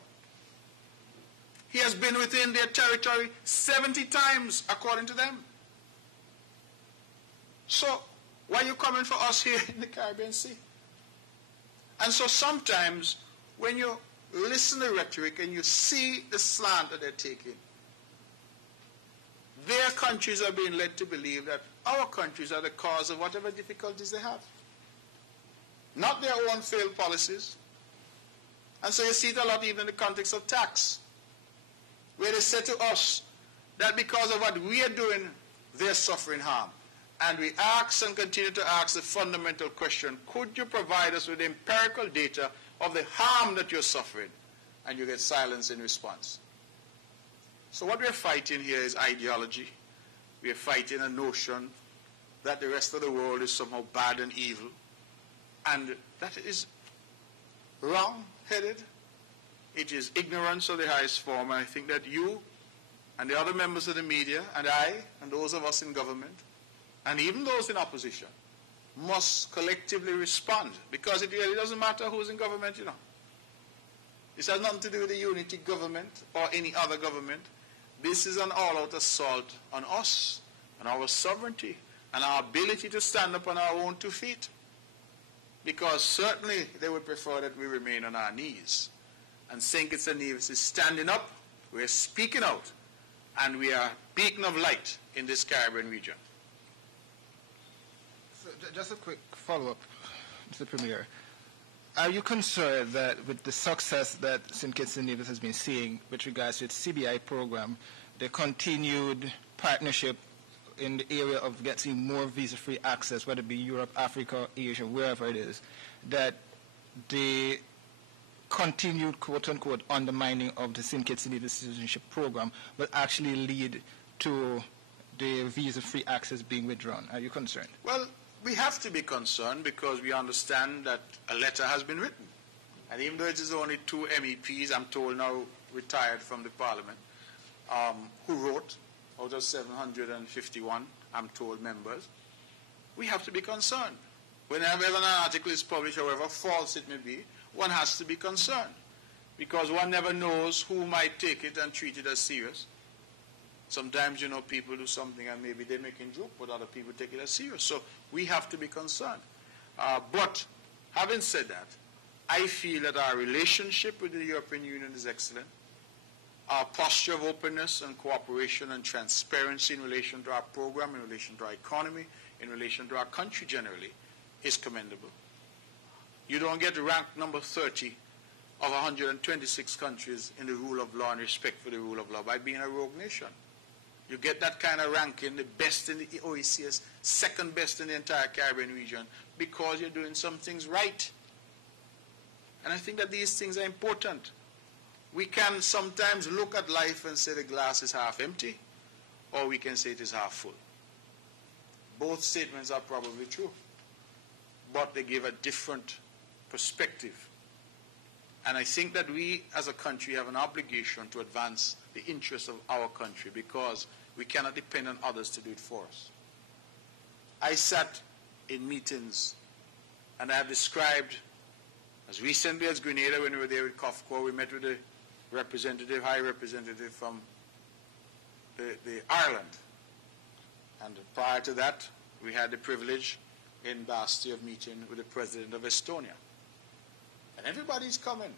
He has been within their territory 70 times, according to them. So, why are you coming for us here in the Caribbean Sea? And so sometimes, when you listen to rhetoric and you see the slant that they're taking, their countries are being led to believe that our countries are the cause of whatever difficulties they have, not their own failed policies. And so you see it a lot even in the context of tax, where they say to us that because of what we are doing, they're suffering harm. And we ask and continue to ask the fundamental question, could you provide us with empirical data of the harm that you're suffering? And you get silence in response. So what we're fighting here is ideology. We're fighting a notion that the rest of the world is somehow bad and evil. And that is wrong-headed. It is ignorance of the highest form. And I think that you and the other members of the media and I and those of us in government and even those in opposition must collectively respond, because it really doesn't matter who's in government, you know. This has nothing to do with the unity government or any other government. This is an all-out assault on us, on our sovereignty, and our ability to stand up on our own 2 feet. Because certainly they would prefer that we remain on our knees. And St. Kitts and Nevis is standing up, we're speaking out, and we are a beacon of light in this Caribbean region. So just a quick follow-up, Mr. Premier. Are you concerned that with the success that St. Kitts and Nevis has been seeing with regards to its CBI program, the continued partnership in the area of getting more visa-free access, whether it be Europe, Africa, Asia, wherever it is, that the continued quote-unquote undermining of the St. Kitts and Nevis citizenship program will actually lead to the visa-free access being withdrawn? Are you concerned? Well, we have to be concerned because we understand that a letter has been written. And even though it is only 2 MEPs, I'm told now retired from the Parliament, who wrote out of 751, I'm told, members, we have to be concerned. Whenever an article is published, however false it may be, one has to be concerned, because one never knows who might take it and treat it as serious. Sometimes, you know, people do something and maybe they're making joke, but other people take it as serious. So we have to be concerned. But having said that, I feel that our relationship with the European Union is excellent. Our posture of openness and cooperation and transparency in relation to our program, in relation to our economy, in relation to our country generally, is commendable. You don't get ranked number 30 of 126 countries in the rule of law and respect for the rule of law by being a rogue nation. You get that kind of ranking, the best in the OECS, second best in the entire Caribbean region, because you're doing some things right. And I think that these things are important. We can sometimes look at life and say the glass is half empty, or we can say it is half full. Both statements are probably true, but they give a different perspective. And I think that we as a country have an obligation to advance the interests of our country, because we cannot depend on others to do it for us. I sat in meetings and I have described, as recently as Grenada when we were there with COFCO, we met with the representative, high representative from the Ireland. And prior to that, we had the privilege in Basti of meeting with the president of Estonia. And everybody's coming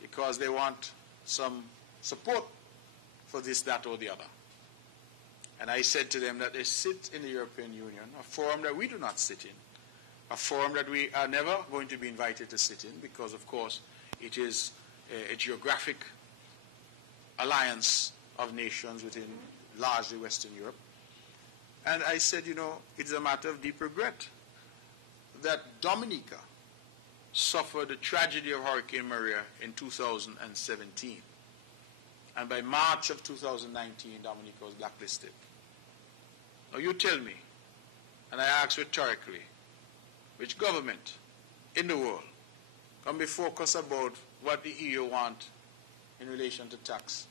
because they want some support for this, that, or the other. And I said to them that they sit in the European Union, a forum that we do not sit in, a forum that we are never going to be invited to sit in because, of course, it is a geographic alliance of nations within largely Western Europe. And I said, you know, it's a matter of deep regret that Dominica suffered the tragedy of Hurricane Maria in 2017. And by March of 2019, Dominica was blacklisted. Now you tell me, and I ask rhetorically, which government in the world can be focused about what the EU want in relation to tax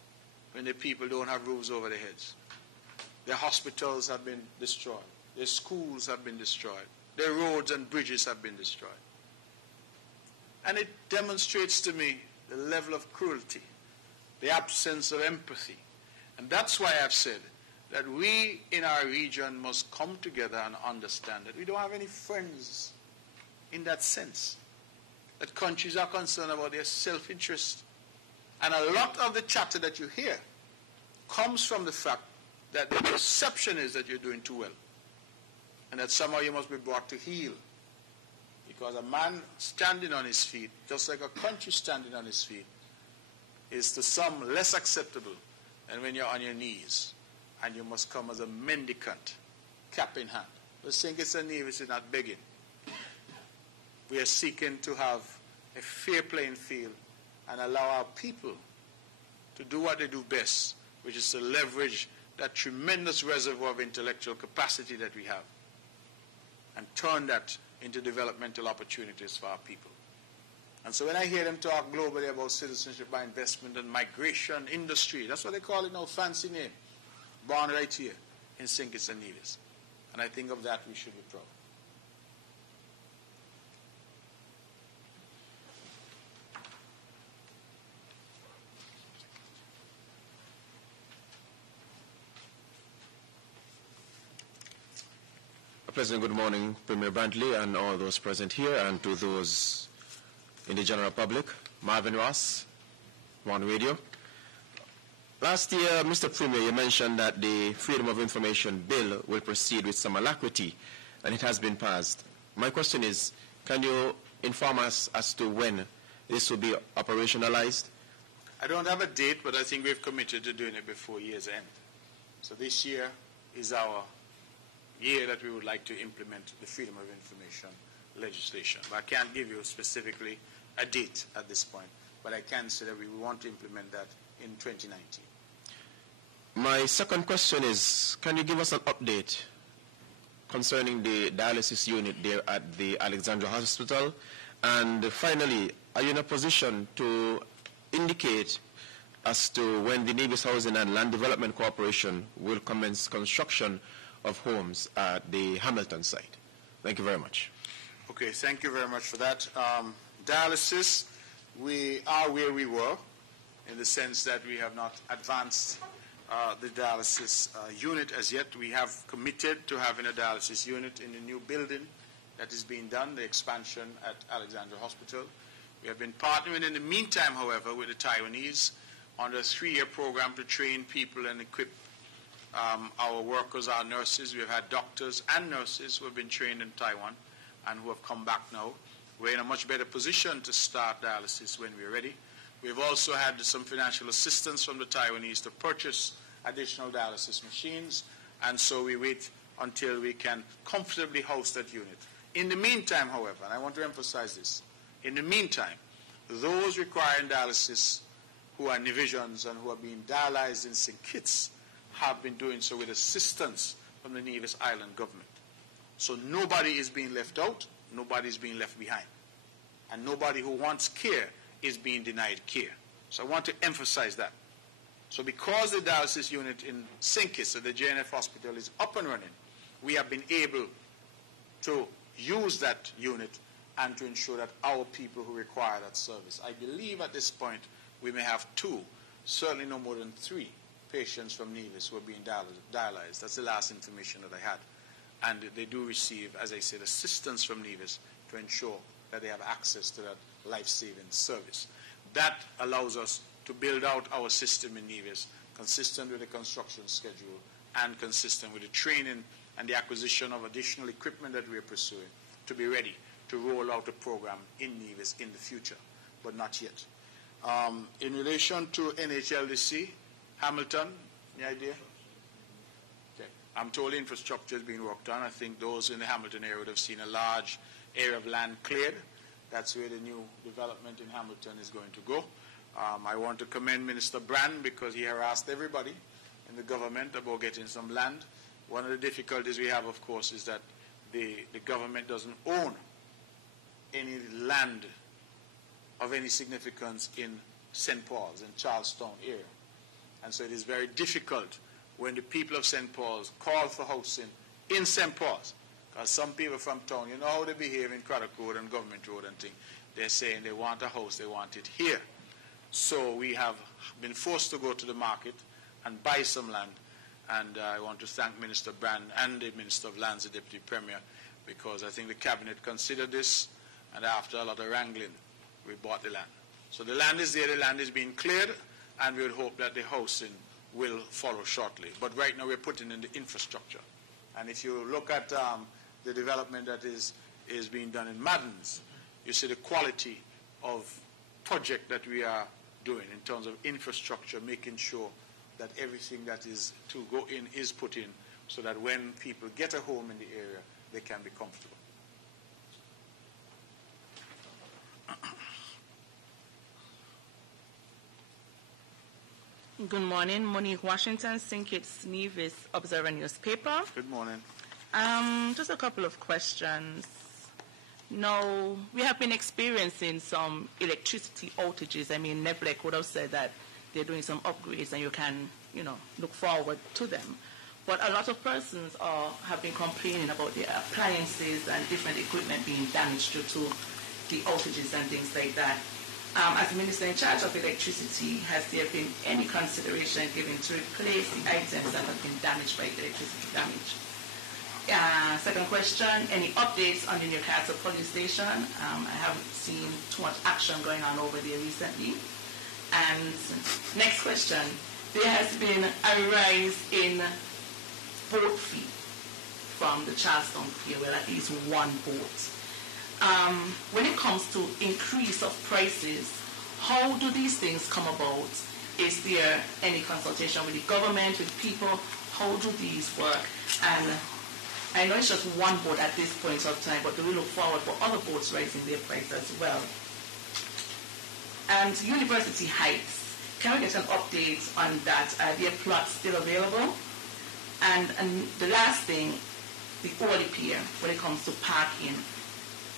when the people don't have roofs over their heads? Their hospitals have been destroyed. Their schools have been destroyed. Their roads and bridges have been destroyed. And it demonstrates to me the level of cruelty, the absence of empathy. And that's why I've said that we in our region must come together and understand that we don't have any friends in that sense. That countries are concerned about their self-interest. And a lot of the chatter that you hear comes from the fact that the perception is that you're doing too well. And that somehow you must be brought to heel. Because a man standing on his feet, just like a country standing on his feet, is to some less acceptable than when you're on your knees and you must come as a mendicant, cap in hand. The St. Kitts and Nevis is not begging. We are seeking to have a fair playing field and allow our people to do what they do best, which is to leverage that tremendous reservoir of intellectual capacity that we have and turn that into developmental opportunities for our people. And so when I hear them talk globally about citizenship by investment and migration, industry, that's what they call it now, fancy name, born right here in St. Kitts and Nevis. And I think of that we should be proud. Pleasant good morning, Premier Brantley and all those present here, and to those in the general public. Marvin Ross, One Radio. Last year, Mr. Premier, you mentioned that the Freedom of Information Bill will proceed with some alacrity, and it has been passed. My question is, can you inform us as to when this will be operationalized? I don't have a date, but I think we've committed to doing it before year's end. So this year is our year that we would like to implement the Freedom of Information legislation. But I can't give you specifically a date at this point, but I can say that we want to implement that in 2019. My second question is, can you give us an update concerning the dialysis unit there at the Alexandra Hospital? And finally, are you in a position to indicate as to when the Nevis Housing and Land Development Corporation will commence construction of homes at the Hamilton site? Thank you very much. Okay, thank you very much for that. Dialysis, we are where we were in the sense that we have not advanced the dialysis unit as yet. We have committed to having a dialysis unit in the new building that is being done, the expansion at Alexandra Hospital. We have been partnering in the meantime, however, with the Taiwanese on a 3-year program to train people and equip our workers, our nurses. We have had doctors and nurses who have been trained in Taiwan and who have come back now. We're in a much better position to start dialysis when we're ready. We've also had some financial assistance from the Taiwanese to purchase additional dialysis machines, and so we wait until we can comfortably host that unit. In the meantime, however, and I want to emphasize this, in the meantime, those requiring dialysis who are Nevisians and who are being dialyzed in St. Kitts have been doing so with assistance from the Nevis Island government. So nobody is being left out, nobody is being left behind. And nobody who wants care is being denied care. So I want to emphasize that. So because the dialysis unit in St. Kitts at the JNF Hospital is up and running, we have been able to use that unit and to ensure that our people who require that service, I believe at this point we may have 2, certainly no more than 3 patients from Nevis who are being dialyzed. That's the last information that I had. And they do receive, as I said, assistance from Nevis to ensure that they have access to that life-saving service. That allows us to build out our system in Nevis, consistent with the construction schedule and consistent with the training and the acquisition of additional equipment that we are pursuing to be ready to roll out a program in Nevis in the future, but not yet. In relation to NHLDC, Hamilton, any idea? Okay. I'm told infrastructure is being worked on. I think those in the Hamilton area would have seen a large area of land cleared. That's where the new development in Hamilton is going to go. I want to commend Minister Brand because he harassed everybody in the government about getting some land. One of the difficulties we have, of course, is that the government doesn't own any land of any significance in St. Paul's, in Charlestown area. And so it is very difficult when the people of St. Paul's call for housing in St. Paul's. Because some people from town, you know how they behave in Craddock Road and Government Road and things. They're saying they want a house, they want it here. So we have been forced to go to the market and buy some land. And I want to thank Minister Brand and the Minister of Lands, the Deputy Premier, because I think the Cabinet considered this, and after a lot of wrangling, we bought the land. So the land is there, the land is being cleared, and we would hope that the housing will follow shortly. But right now we're putting in the infrastructure. And if you look at the development that is being done in Maddens, you see the quality of project that we are doing in terms of infrastructure, making sure that everything that is to go in is put in so that when people get a home in the area, they can be comfortable. Good morning, Monique Washington, St. Kitts Nevis Observer newspaper. Good morning. Just a couple of questions. Now, we have been experiencing some electricity outages. I mean, NEBLEC would have said that they're doing some upgrades and you can, look forward to them. But a lot of persons have been complaining about their appliances and different equipment being damaged due to the outages and things like that. As the Minister in charge of electricity, has there been any consideration given to replace the items that have been damaged by electricity damage? Second question, any updates on the Newcastle police station? I haven't seen too much action going on over there recently. And next question, there has been a rise in boat fee from the Charlestown Pier, well, at least one boat. When it comes to increase of prices, how do these things come about? Is there any consultation with the government, with people? How do these work? And I know it's just one boat at this point of time, but do we look forward for other boats raising their price as well? And University Heights, can we get an update on that? Are their plots still available? And the last thing, the Orly Pier, when it comes to parking,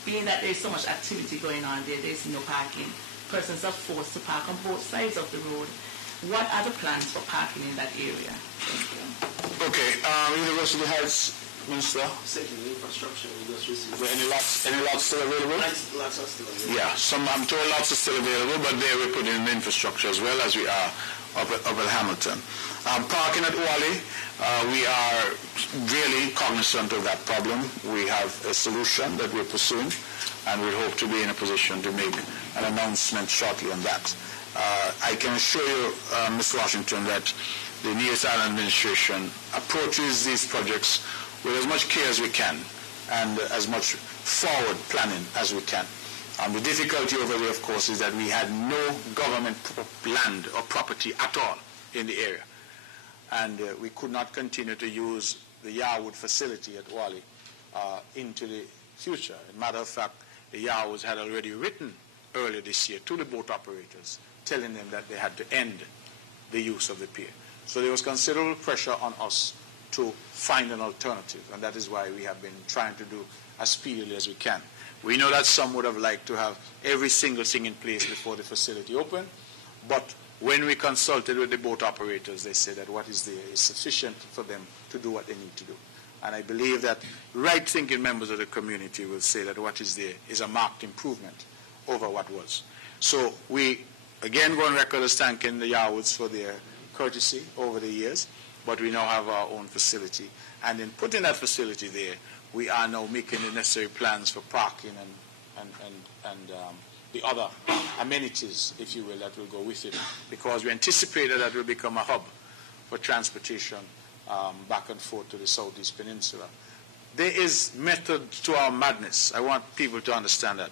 being that there's so much activity going on there, there's no parking. Persons are forced to park on both sides of the road. What are the plans for parking in that area? Thank you. Okay, University Heights, Minister. Second, infrastructure, we just received. Any lots still available? Lots are still available. Yeah, I'm told lots are still available, but there we put in the infrastructure as well as we are up at Hamilton. Parking at Wally, we are really cognizant of that problem. We have a solution that we're pursuing, and we hope to be in a position to make an announcement shortly on that. I can assure you, Mr. Washington, that the Nevis Island Administration approaches these projects with as much care as we can and as much forward planning as we can. The difficulty over there, of course, is that we had no government land or property at all in the area. And we could not continue to use the Yarwood facility at Wally into the future. As a matter of fact, the Yarwoods had already written earlier this year to the boat operators, telling them that they had to end the use of the pier. So there was considerable pressure on us to find an alternative, and that is why we have been trying to do as speedily as we can. We know that some would have liked to have every single thing in place before the facility opened, but when we consulted with the boat operators, they said that what is there is sufficient for them to do what they need to do. And I believe that right-thinking members of the community will say that what is there is a marked improvement over what was. So we, again, go on record as thanking the Yarwoods for their courtesy over the years, but we now have our own facility. And in putting that facility there, we are now making the necessary plans for parking and the other amenities, if you will, that will go with it, because we anticipate that will become a hub for transportation back and forth to the Southeast Peninsula. There is method to our madness. I want people to understand that.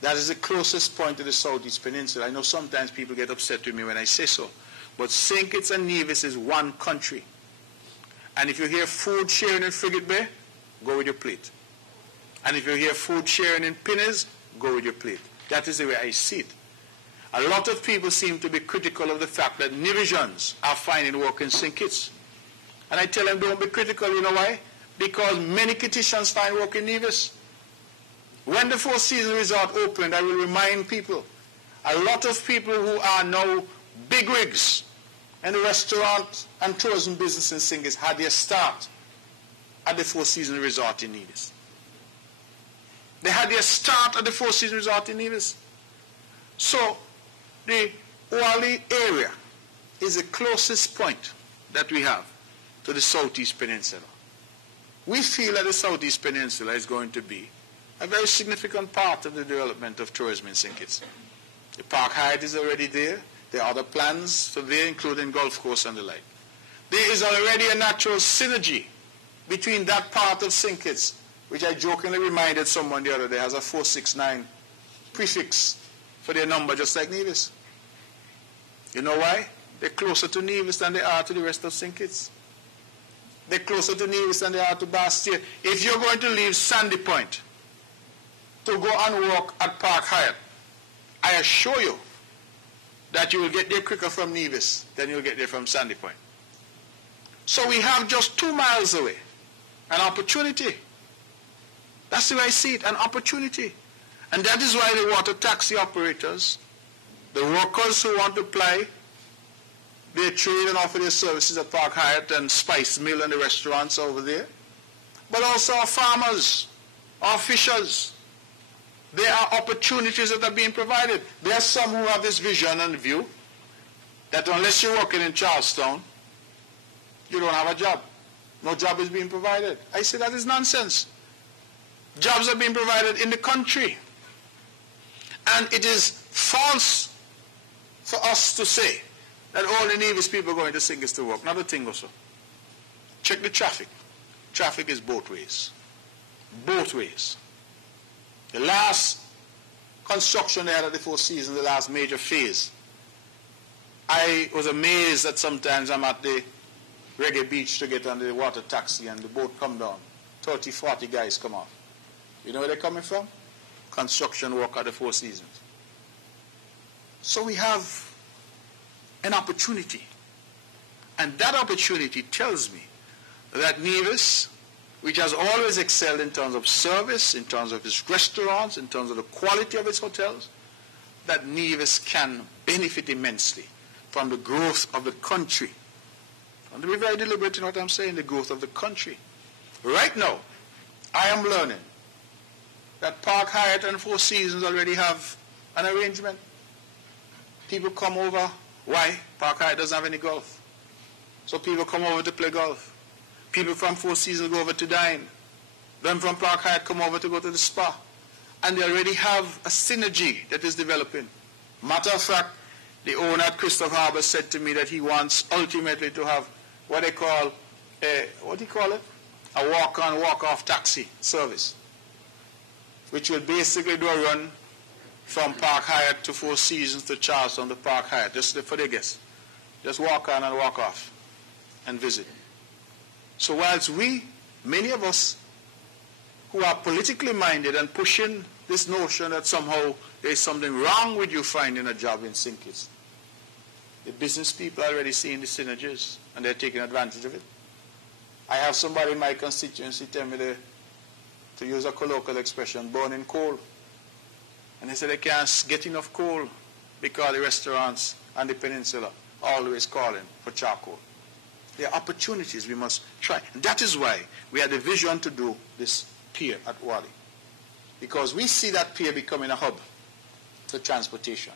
That is the closest point to the Southeast Peninsula. I know sometimes people get upset with me when I say so, but St. Kitts and Nevis is one country. And if you hear food sharing in Frigate Bay, go with your plate. And if you hear food sharing in Pinnes, go with your plate. That is the way I see it. A lot of people seem to be critical of the fact that Nevisians are finding work in St. Kitts. And I tell them, don't be critical, you know why? Because many Kittitians find work in Nevis. When the Four Seasons Resort opened, I will remind people, a lot of people who are now bigwigs in the restaurant and tourism business in St. Kitts had their start at the Four Seasons Resort in Nevis. They had their start at the Four Seasons Resort in Nevis. So the Wally area is the closest point that we have to the Southeast Peninsula. We feel that the Southeast Peninsula is going to be a very significant part of the development of tourism in St. Kitts. The Park Hyatt is already there. There are other plans for there, including Gulf Coast and the like. There is already a natural synergy between that part of St. Kitts, which I jokingly reminded someone the other day has a 469 prefix for their number, just like Nevis. You know why? They're closer to Nevis than they are to the rest of St. Kitts. They're closer to Nevis than they are to Bastille. If you're going to leave Sandy Point to go and walk at Park Hyatt, I assure you that you will get there quicker from Nevis than you'll get there from Sandy Point. So we have just 2 miles away an opportunity. That's the way I see it, an opportunity. And that is why the water taxi operators, the workers who want to ply their trade and offer their services at Park Hyatt and Spice Mill and the restaurants over there, but also our farmers, our fishers. There are opportunities that are being provided. There are some who have this vision and view that unless you're working in Charlestown, you don't have a job. No job is being provided. I say that is nonsense. Jobs are being provided in the country. And it is false for us to say that all the Nevis people are going to St. Kitts to work. Not a thing also. Check the traffic. Traffic is both ways. Both ways. The last construction they had at the Four Seasons, the last major phase, I was amazed that sometimes I'm at the Reggae Beach to get on the water taxi and the boat come down. 30, 40 guys come off. You know where they're coming from? Construction work at the Four Seasons. So we have an opportunity. And that opportunity tells me that Nevis, which has always excelled in terms of service, in terms of its restaurants, in terms of the quality of its hotels, that Nevis can benefit immensely from the growth of the country. And to be very deliberate in what I'm saying, the growth of the country. Right now, I am learning that Park Hyatt and Four Seasons already have an arrangement. People come over. Why? Park Hyatt doesn't have any golf. So people come over to play golf. People from Four Seasons go over to dine. Them from Park Hyatt come over to go to the spa. And they already have a synergy that is developing. Matter of fact, the owner at Christopher Harbour said to me that he wants ultimately to have what they call a walk-on, walk-off taxi service, which will basically do a run from Park Hyatt to Four Seasons to Charleston to Park Hyatt, just for the guests. Just walk on and walk off and visit. So whilst many of us who are politically minded and pushing this notion that somehow there is something wrong with you finding a job in St. Kitts, the business people are already seeing the synergies and they're taking advantage of it. I have somebody in my constituency tell me to use a colloquial expression, burning coal. And they said they can't get enough coal because the restaurants on the peninsula are always calling for charcoal. There are opportunities we must try. And that is why we had a vision to do this pier at Wally. Because we see that pier becoming a hub for transportation.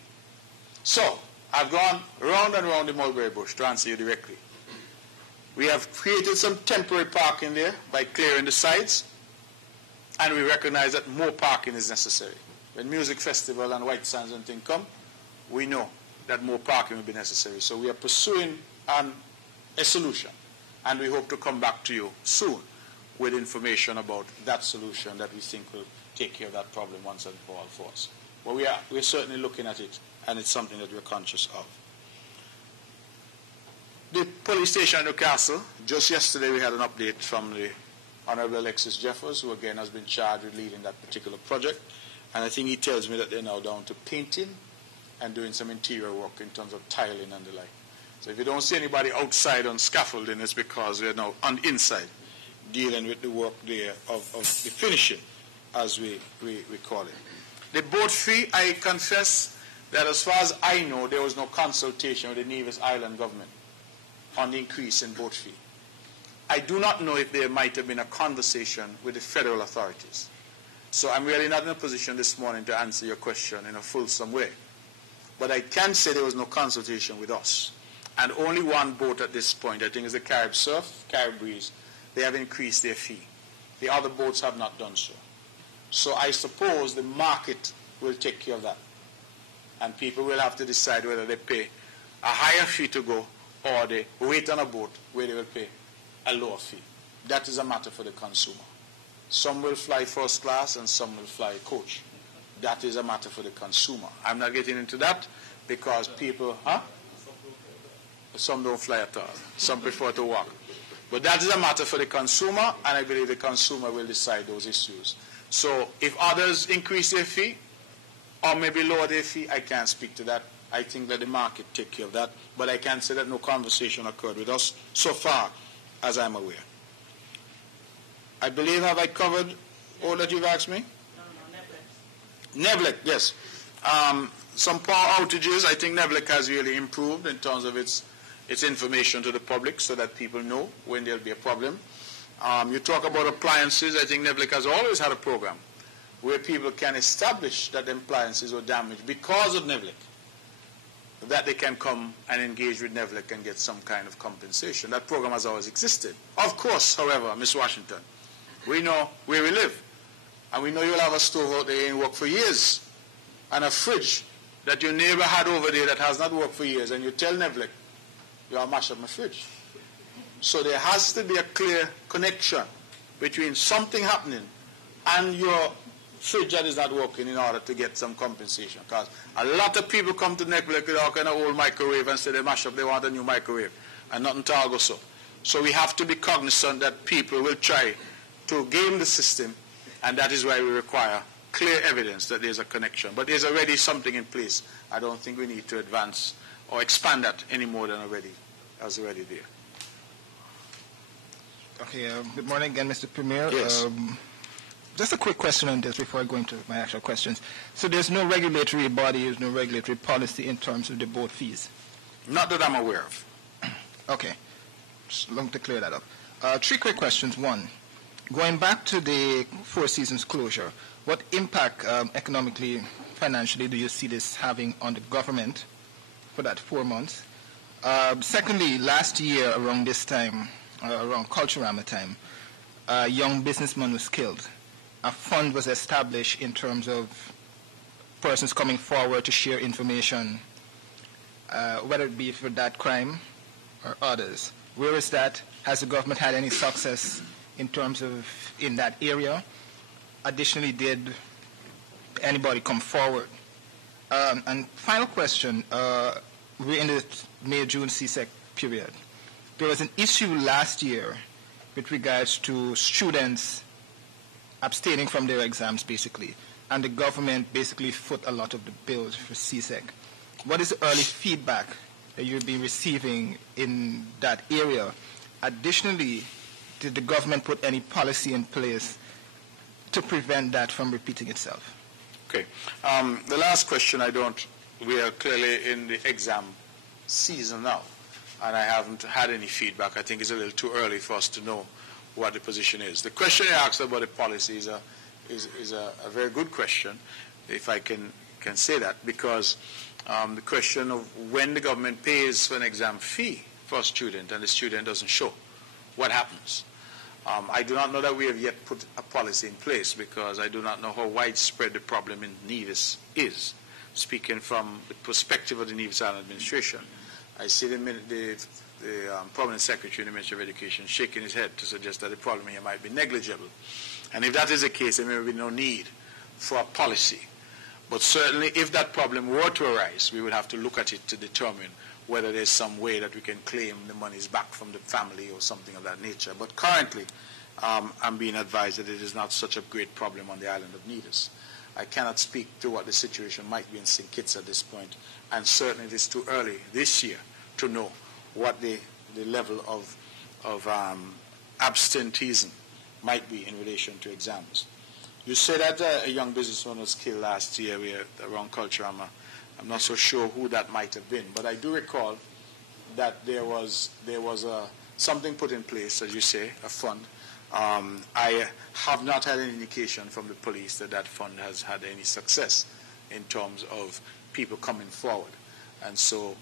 So, I've gone round and round the mulberry bush to answer you directly. We have created some temporary parking there by clearing the sides. And we recognize that more parking is necessary. When Music Festival and White Sands and things come, we know that more parking will be necessary. So we are pursuing a solution. And we hope to come back to you soon with information about that solution that we think will take care of that problem once and for all for us. But we're certainly looking at it, and it's something that we're conscious of. The police station in Newcastle, just yesterday we had an update from the Honorable Alexis Jeffers, who again has been charged with leading that particular project. And I think he tells me that they're now down to painting and doing some interior work in terms of tiling and the like. So if you don't see anybody outside on scaffolding, it's because they're now on the inside dealing with the work there of the finishing, as we call it. The boat fee, I confess that as far as I know, there was no consultation with the Nevis Island government on the increase in boat fee. I do not know if there might have been a conversation with the federal authorities. So I'm really not in a position this morning to answer your question in a fulsome way. But I can say there was no consultation with us. And only one boat at this point, I think is the Carib Surf, Carib Breeze, they have increased their fee. The other boats have not done so. So I suppose the market will take care of that. And people will have to decide whether they pay a higher fee to go or they wait on a boat where they will pay a lower fee. That is a matter for the consumer. Some will fly first class and some will fly coach. That is a matter for the consumer. I'm not getting into that because people, some don't fly at all. Some prefer to walk. But that is a matter for the consumer, and I believe the consumer will decide those issues. So if others increase their fee or maybe lower their fee, I can't speak to that. I think that the market take care of that. But I can say that no conversation occurred with us so far as I'm aware. I believe, have I covered all that you've asked me? No, NEVLEC, yes. Some power outages, I think NEVLEC has really improved in terms of its information to the public so that people know when there'll be a problem. You talk about appliances, I think NEVLEC has always had a program where people can establish that the appliances were damaged because of NEVLEC, that they can come and engage with NEVLEC and get some kind of compensation. That program has always existed. Of course, however, Ms. Washington, we know where we live. And we know you'll have a stove out there ain't worked for years. And a fridge that your neighbor had over there that has not worked for years. And you tell NEVLEC, you'll mash up my fridge. So there has to be a clear connection between something happening and your fridge that is not working in order to get some compensation. Because a lot of people come to NEVLEC with all kind of old microwave and say they mash up, they want a new microwave. And nothing to go so. So we have to be cognizant that people will try to game the system, and that is why we require clear evidence that there's a connection. But there's already something in place. I don't think we need to advance or expand that any more than already there. Okay, good morning again, Mr. Premier. Yes. Just a quick question on this before I go into my actual questions. So there's no regulatory body, there's no regulatory policy in terms of the boat fees? Not that I'm aware of. Okay, just long to clear that up. 3 quick questions. One, going back to the Four Seasons closure, what impact economically, financially do you see this having on the government for that 4 months? Secondly, last year around this time, around Culturama time, a young businessman was killed. A fund was established in terms of persons coming forward to share information, whether it be for that crime or others. Where is that? Has the government had any success in terms of in that area? Additionally, did anybody come forward? And final question, we're in the May-June CSEC period. There was an issue last year with regards to students abstaining from their exams, basically, and the government basically foot a lot of the bills for CSEC. What is the early feedback that you've been receiving in that area? Additionally, did the government put any policy in place to prevent that from repeating itself? Okay. The last question, we are clearly in the exam season now, and I haven't had any feedback. I think it's a little too early for us to know what the position is. The question you asked about the policy is a very good question, if I can say that, because the question of when the government pays for an exam fee for a student and the student doesn't show, what happens? I do not know that we have yet put a policy in place because I do not know how widespread the problem in Nevis is. Speaking from the perspective of the Nevis Island administration, I see the Permanent Secretary in the Ministry of Education shaking his head to suggest that the problem here might be negligible. And if that is the case, there may be no need for a policy. But certainly, if that problem were to arise, we would have to look at it to determine whether there's some way that we can claim the monies back from the family or something of that nature. But currently, I'm being advised that it is not such a great problem on the island of Nevis. I cannot speak to what the situation might be in St. Kitts at this point, and certainly it is too early this year to know what the level of absenteeism might be in relation to exams. You said that a young businessman was killed last year around Culturama. I'm not so sure who that might have been, but I do recall that there was something put in place, as you say, a fund. I have not had any indication from the police that that fund has had any success in terms of people coming forward. And so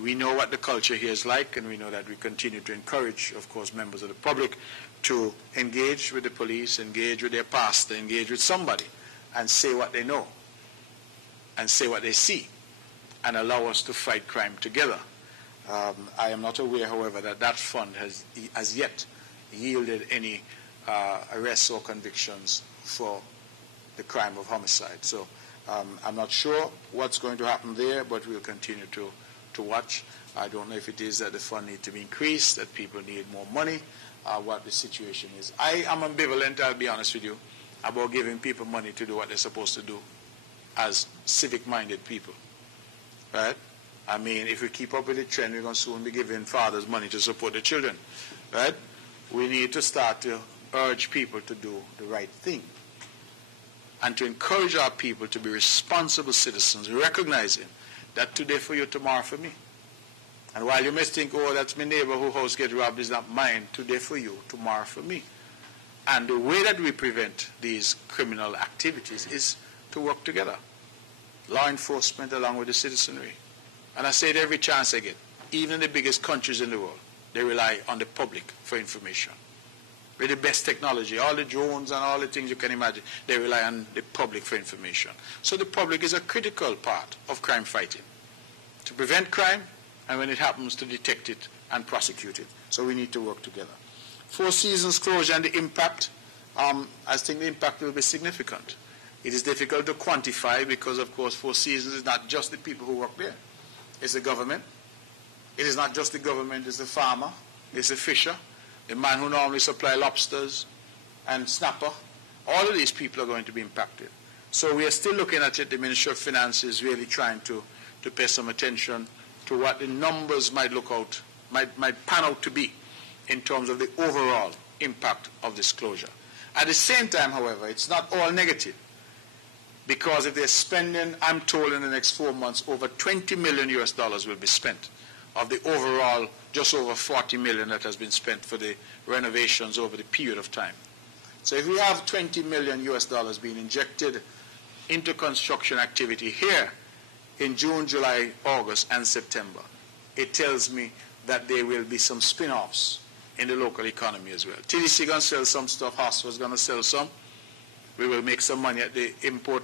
we know what the culture here is like, and we know that we continue to encourage, of course, members of the public to engage with the police, engage with their pastor, engage with somebody, and say what they know, and say what they see, and allow us to fight crime together. I am not aware, however, that that fund has as yet yielded any arrests or convictions for the crime of homicide. So I'm not sure what's going to happen there, but we'll continue to watch. I don't know if it is that the fund needs to be increased, that people need more money, what the situation is. I am ambivalent, I'll be honest with you, about giving people money to do what they're supposed to do as civic-minded people, right? I mean, if we keep up with the trend, we're going to soon be giving fathers money to support their children, right? We need to start to urge people to do the right thing and to encourage our people to be responsible citizens, recognizing that today for you, tomorrow for me. And while you may think, oh, that's my neighbor whose house get robbed, is not mine, today for you, tomorrow for me. And the way that we prevent these criminal activities is to work together. Law enforcement along with the citizenry. And I say it every chance I get. Even in the biggest countries in the world, they rely on the public for information. With the best technology, all the drones and all the things you can imagine, they rely on the public for information. So the public is a critical part of crime fighting. To prevent crime, and when it happens, to detect it and prosecute it. So we need to work together. Four Seasons closure and the impact, I think the impact will be significant. It is difficult to quantify because, of course, Four Seasons is not just the people who work there. It's the government. It is not just the government, it's the farmer, it's the fisher, the man who normally supply lobsters and snapper. All of these people are going to be impacted. So we are still looking at it. The Ministry of Finance is really trying to pay some attention to what the numbers might pan out to be in terms of the overall impact of this closure. At the same time, however, it's not all negative, because if they're spending, I'm told in the next 4 months, over $20 million will be spent of the overall just over 40 million that has been spent for the renovations over the period of time. So if we have $20 million being injected into construction activity here in June, July, August, and September, it tells me that there will be some spin-offs in the local economy as well. TDC going to sell some stuff, Hospital is going to sell some. We will make some money at the import,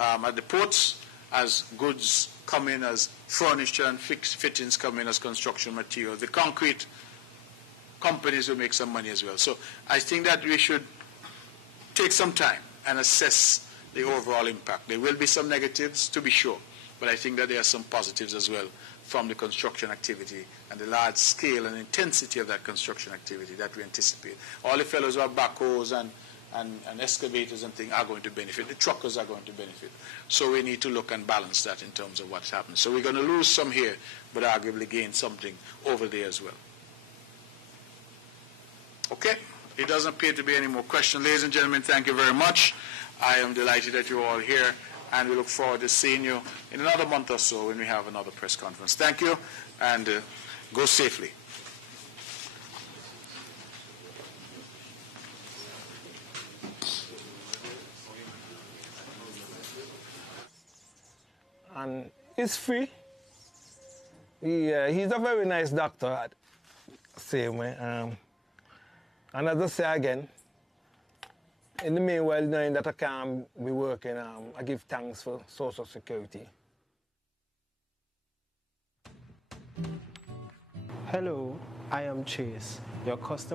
at the ports, as goods come in, as furniture and fittings come in as construction materials. The concrete companies will make some money as well. So I think that we should take some time and assess the overall impact. There will be some negatives, to be sure, but I think that there are some positives as well from the construction activity and the large scale and intensity of that construction activity that we anticipate. All the fellows who have backhoes and excavators and things are going to benefit. The truckers are going to benefit. So we need to look and balance that in terms of what's happening. So we're going to lose some here, but arguably gain something over there as well. Okay? It doesn't appear to be any more questions. Ladies and gentlemen, thank you very much. I am delighted that you're all here, and we look forward to seeing you in another month or so when we have another press conference. Thank you, and go safely. And it's free. He's a very nice doctor, same way. And as I say again, in the meanwhile, knowing that I can't be working, I give thanks for Social Security. Hello, I am Chase, your customer.